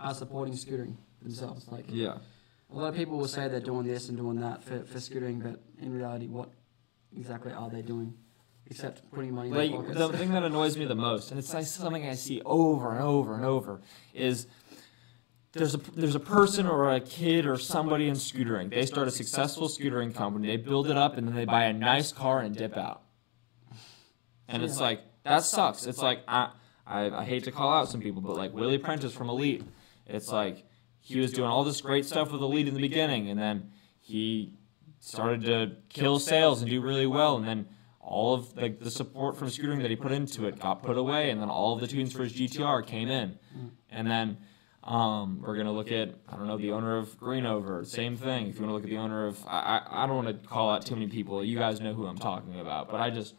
are supporting scootering themselves. Like Yeah. a lot of people will say they're doing this and doing that for scootering, but in reality, what exactly are they doing? Except putting money in their pockets. The thing that annoys me the most, and it's like something I see over and over and over, is there's a person or a kid or somebody in scootering. They start a successful scootering company. They build it up, and then they buy a nice car and dip out. And it's like, that sucks. It's like, I hate to call out some people, but like Willie Prentice from Elite, it's like he was doing all this great stuff with Elite in the beginning, and then he started to kill sales and do really well, and then all of the support from scootering that he put into it got put away, and then all of the tunes for his GTR came in. And then we're going to look at, I don't know, the owner of Greenover, same thing. If you want to look at the owner of, I don't want to call out too many people. You guys know who I'm talking about. But I just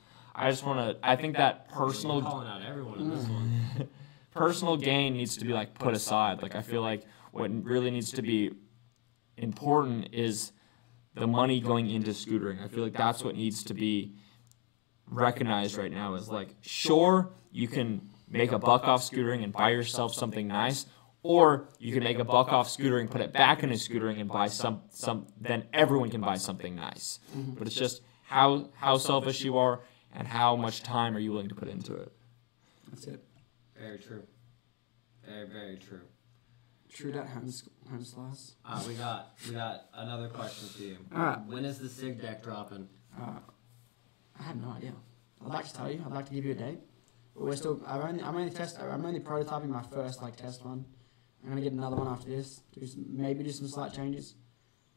want to, I think that personal... calling out everyone in this one. Personal gain needs to be, like, put aside. Like, I feel like what really needs to be important is the money going into scootering. I feel like that's what needs to be recognized right now is like, sure, you can make a buck off scootering and buy yourself something nice, or you can make a buck off scootering, put it back into scootering and buy some then everyone can buy something nice. But it's just how selfish you are and how much time are you willing to put into it. That's it. Very true. Very, very true. True that home slice. We got another question for you. All right. When is the SIG deck dropping? I have no idea. I'd like to tell you. I'd like to give you a date. But we're still. I'm only prototyping my first test one. I'm gonna get another one after this. Maybe do some slight changes.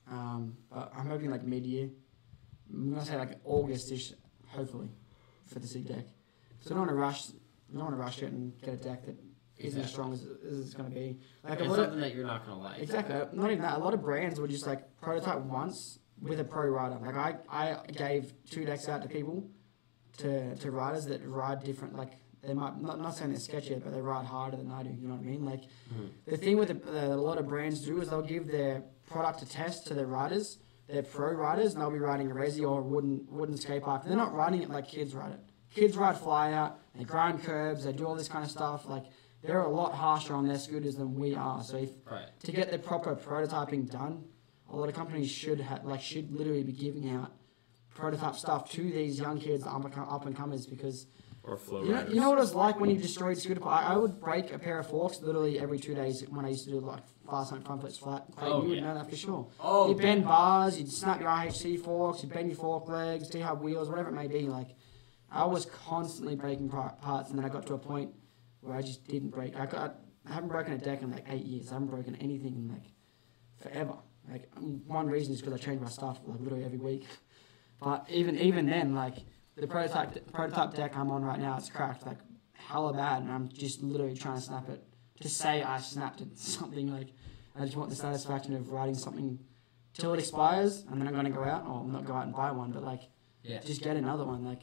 But I'm hoping mid-year. I'm gonna say August-ish, hopefully, for the SIG deck. So I don't want to rush. We don't want to rush it and get a deck that isn't as strong as it's going to be. It's something that you're not going to like. Exactly. Not even that. A lot of brands would just prototype once with a pro rider. I gave 2 decks out to people, to riders that ride different. They might not saying they're sketchier, but they ride harder than I do. You know what I mean? The thing with a lot of brands do is they'll give their product to test to their riders, their pro riders, and they'll be riding a resi or wooden skate park. They're not riding it like kids ride it. Kids ride fly out, they grind curbs, they do all this kind of stuff. They're a lot harsher on their scooters than we are. So to get the proper prototyping done, a lot of companies should literally be giving out prototype stuff to these young kids, up and comers, because you know what it was like when you destroyed scooter park. I would break a pair of forks literally every 2 days when I used to do fast front flips flat. You would know that for sure. You'd bend bars, you'd snap your IHC forks, you'd bend your fork legs, T-hub wheels, whatever it may be. I was constantly breaking parts, and then I got to a point where I just didn't break. I haven't broken a deck in 8 years. I haven't broken anything in forever. One reason is because I change my stuff literally every week. But even then, the prototype deck I'm on right now, it's cracked hella bad, and I'm just literally trying to snap it to say I snapped it. Something I just want the satisfaction of writing something till it expires, and then I'm gonna go out, or not go out and buy one, but just get another one.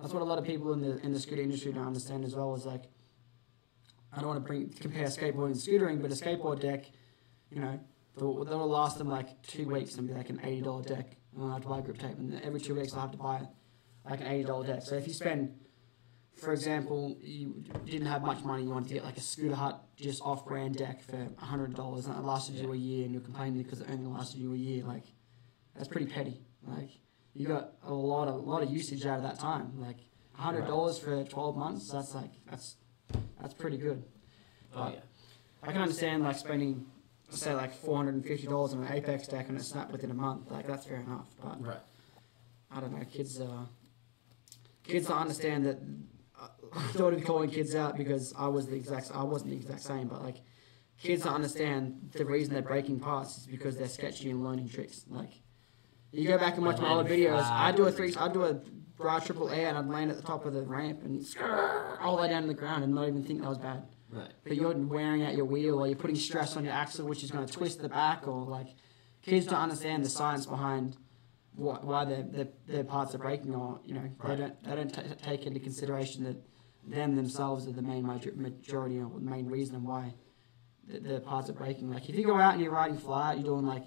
That's what a lot of people in the scooter industry don't understand as well. Is I don't want to compare skateboarding and scootering, but a skateboard deck, they'll last them 2 weeks and be an $80 deck. And I have to buy grip tape, and every 2 weeks I have to buy an $80 deck. So if you spend, for example, you didn't have much money, you wanted to get a Scooter Hut just off-brand deck for $100, and it lasted you a year, and you're complaining because it only lasted you a year. That's pretty petty. You got a lot of usage out of that time. $100 for 12 months. That's pretty good. I can understand spending, say $450 on an Apex deck and it snap within a month. That's fair enough. But I don't know. Kids don't understand that. I don't want to be calling kids out because I wasn't the exact same. But kids don't understand the reason they're breaking parts is because they're sketchy and learning tricks. You go back and watch my old videos. I do a bra triple air, and I'd land at the top of the ramp and all the way down to the ground and not even think that was bad. Right. But you're wearing out your wheel, or you're putting stress on your axle, which is going to twist the back, or kids don't understand the science behind why their parts are breaking, or they don't take into consideration that themselves are the main majority or the main reason why the parts are breaking. If you go out and you're riding fly out, you're doing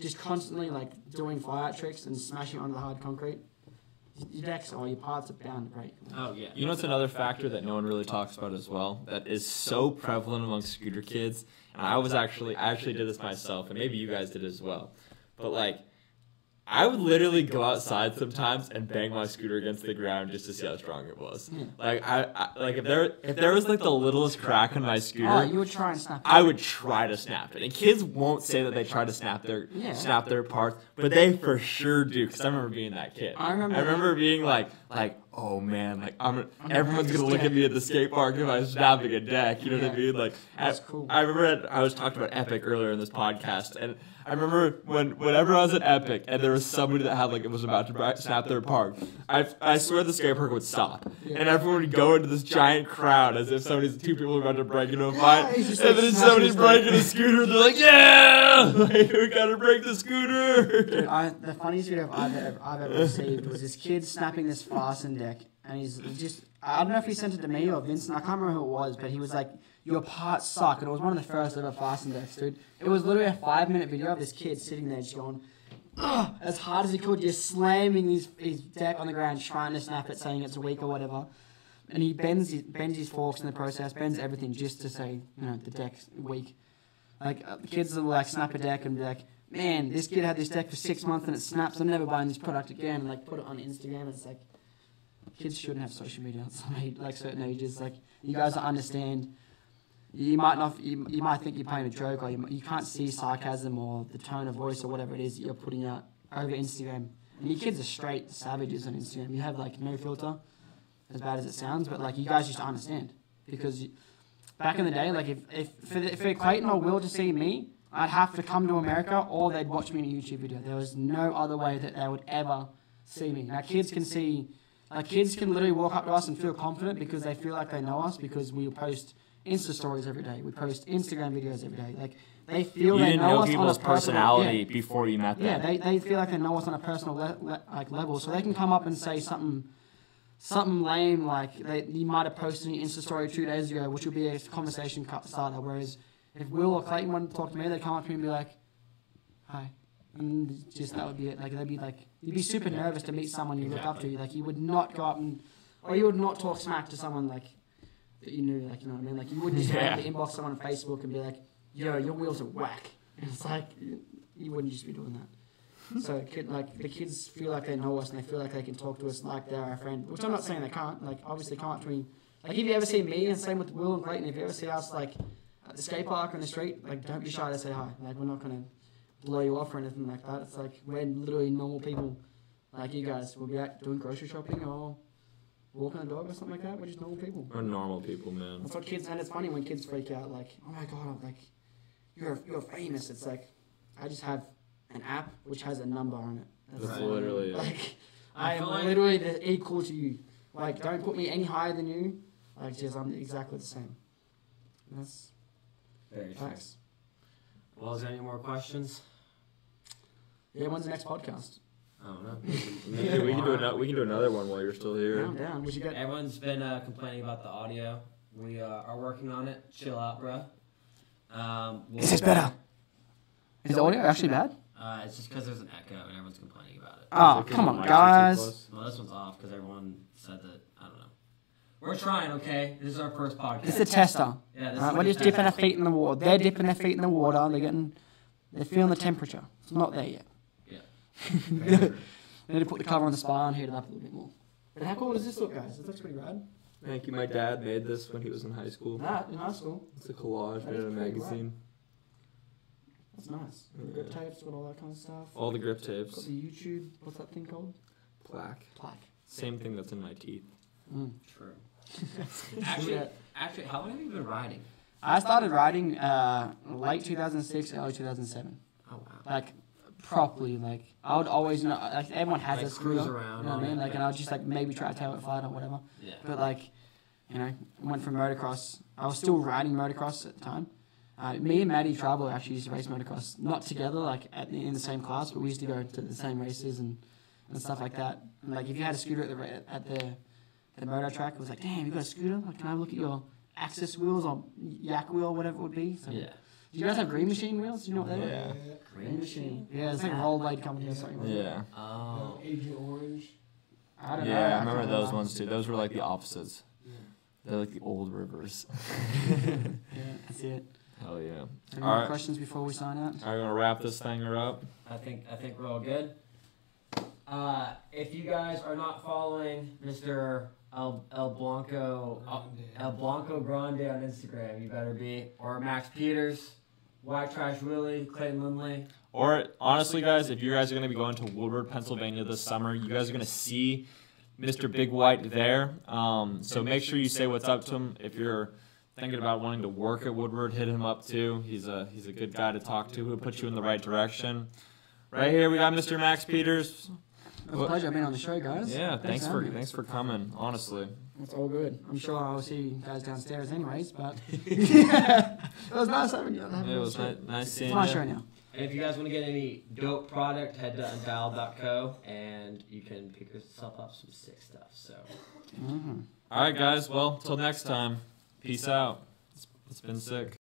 just constantly doing fly out tricks and smashing onto the hard concrete, your decks or your parts are bound to break. Oh yeah. You know what's another factor that no one really talks about as well that is so prevalent among scooter kids? And I actually did this myself, and maybe you guys did as well. But I would literally go outside sometimes and bang my scooter against the ground just to see how strong it was. Yeah. If there was the littlest crack on my scooter, you would try and snap it. I would try to snap it. And kids won't say that they try to snap their parts, but they for sure do. Because I remember being that kid. I remember being oh man, everyone's gonna look at me at the skate park if I'm snapping a deck. You know what I mean? That's cool. I remember I was talking about Epic earlier in this podcast, and I remember whenever I was at Epic and there was somebody that had it was about to snap their part, I swear the skate park would stop, and everyone would go into this giant crowd as if two people were about to break into a fight, and then somebody's breaking a scooter, and they're like, yeah, we gotta break the scooter. Dude, the funniest video I've ever received was this kid snapping this fasten deck, and he's just, I don't know if he sent it to me or Vincent, I can't remember who it was, but he was your parts suck, and it was one of the first ever fasten decks, dude. It was literally a 5-minute video of this kid sitting there just going, as hard as he could, just slamming his deck on the ground, trying to snap it, saying it's weak or whatever. And he bends his forks in the process, bends everything just to say, the deck's weak. The kids will snap a deck and be like, man, this kid had this deck for 6 months and it snaps, I'm never buying this product again, and put it on Instagram, and it's kids shouldn't have social media at certain ages. You guys don't understand. you might not, you might think you're playing a joke, or you can't see sarcasm or the tone of voice or whatever it is that you're putting out over Instagram. And your kids are straight savages on Instagram. You have like no filter, as bad as it sounds, but like you guys just understand because back in the day, like if for Clayton or Will to see me, I'd have to come to America or they'd watch me in a YouTube video. There was no other way that they would ever see me. Now kids can see, like kids can literally walk up to us and feel confident because they feel like they know us because we post Insta stories every day. We post Instagram videos every day. Like they feel they know us on a personality before you met them. Yeah, they feel like they know us on a personal level, so they can come up and say something lame like you might have posted an Insta story 2 days ago, which will be a conversation starter. Whereas if Will or Clayton wanted to talk to me, they'd come up to me and be like, "Hi," and just that would be it. Like they'd be like, you'd be super nervous to meet someone you look up to. Like you would not go up or you would not talk smack to someone like that you knew. Like you know what I mean? Like you wouldn't just inbox someone on Facebook and be like, "Yo, your wheels are whack." And it's like you wouldn't just be doing that. So the kids feel like they know us and they feel like they can talk to us like they're our friend. Which I'm not saying they can't. Like obviously come up to me. Like if you ever see me, and same with Will and Clayton, if you ever see us like at the skate park or in the street, like don't be shy to say hi. Like we're not gonna blow you off or anything like that. It's like we're literally normal people like you guys. We'll be out doing grocery shopping or walking the dog or something like that. We're just normal people. We're normal people, man. That's what kids, and it's funny when kids freak out like, "Oh my god, like you're famous." It's like I just have an app which has a number on it. That's literally it. Like I am literally equal to you. Like don't put me any higher than you. Like just I'm exactly the same. That's Very true. facts. Well, is there any more questions? Yeah, when's the next podcast? I don't know. Maybe we can do another one while you're still here. I'm down. We should get. Everyone's been complaining about the audio. We are working on it. Chill out, bro. Is this better? Is the audio actually bad? It's just because there's an echo and everyone's complaining about it. Oh, come on, guys. Well, this one's off because everyone said that. I don't know. We're trying, okay? This is our first podcast. This is a tester. Yeah, this Right, is we're a just tester. dipping our feet in the water. They're dipping their feet in the water. They're feeling the temperature. It's not there yet. Yeah. They need to put the cover on the spa and heat it up a little bit more. But how cool does this look, guys? It looks pretty rad. Thank you. My dad made this when he was in high school. In high school. It's a collage That made is in a pretty magazine. That's nice. Yeah. Grip tapes, got all that kind of stuff. All the grip Got tapes. the YouTube. What's that thing called? Plaque. Plaque. Same thing that's in my teeth. True. Actually, how long have you been riding? I started riding late 2006, early 2007. Oh, wow. Like properly, like I would always, you know, like everyone has Like a scooter. cruise around You know what I on mean? it. Like, and I would just like maybe try to tail it flat or whatever. Yeah. But like, you know, went from motocross. I was still riding motocross at the time. Me and Maddie Tribal actually used to race motocross, not together, like in the same class, but we used to go to the same races and stuff like that. And like, if you had a scooter at the moto track, it was like, damn, you got a scooter? Like, can I look at your Axis wheels or Yak wheel, whatever it would be? So, Yeah. do you guys have Green Machine wheels? Do you know what they are? Yeah. Green Machine. Yeah, it's like a rollerblade company or something. Yeah. Oh. Agent Orange. I don't know. Yeah, I can't remember those ones too. Those were like the opposites. They're like the old rivers. Yeah, that's it. Hell yeah. Any All more right. questions before we sign out? Are you gonna wrap this thing up? I think we're all good. If you guys are not following Mr. El Blanco Grande on Instagram, you better be. Or Max Peters, White Trash Willie, Clayton Lindley. Or honestly, guys, if you guys are gonna be going to Woodward, Pennsylvania this summer, you guys are gonna see Mr. Big White there. So make sure you say what's up to him. If you're thinking about wanting to work at Woodward, hit him up too. He's a good guy to talk to. He'll put you in the right direction. Right here we got Mr. Max Peters. It was a pleasure being on the show, guys. Yeah, thanks for having me. for coming. Honestly, It's all good. I'm sure I'll see you guys downstairs anyways, but it was nice having you. it was nice seeing It's my you. show now. And if you guys want to get any dope product, head to Undialed.co and you can pick yourself up some sick stuff. So. Mm-hmm. All right, guys. Well, till next time. Peace out. It's been sick.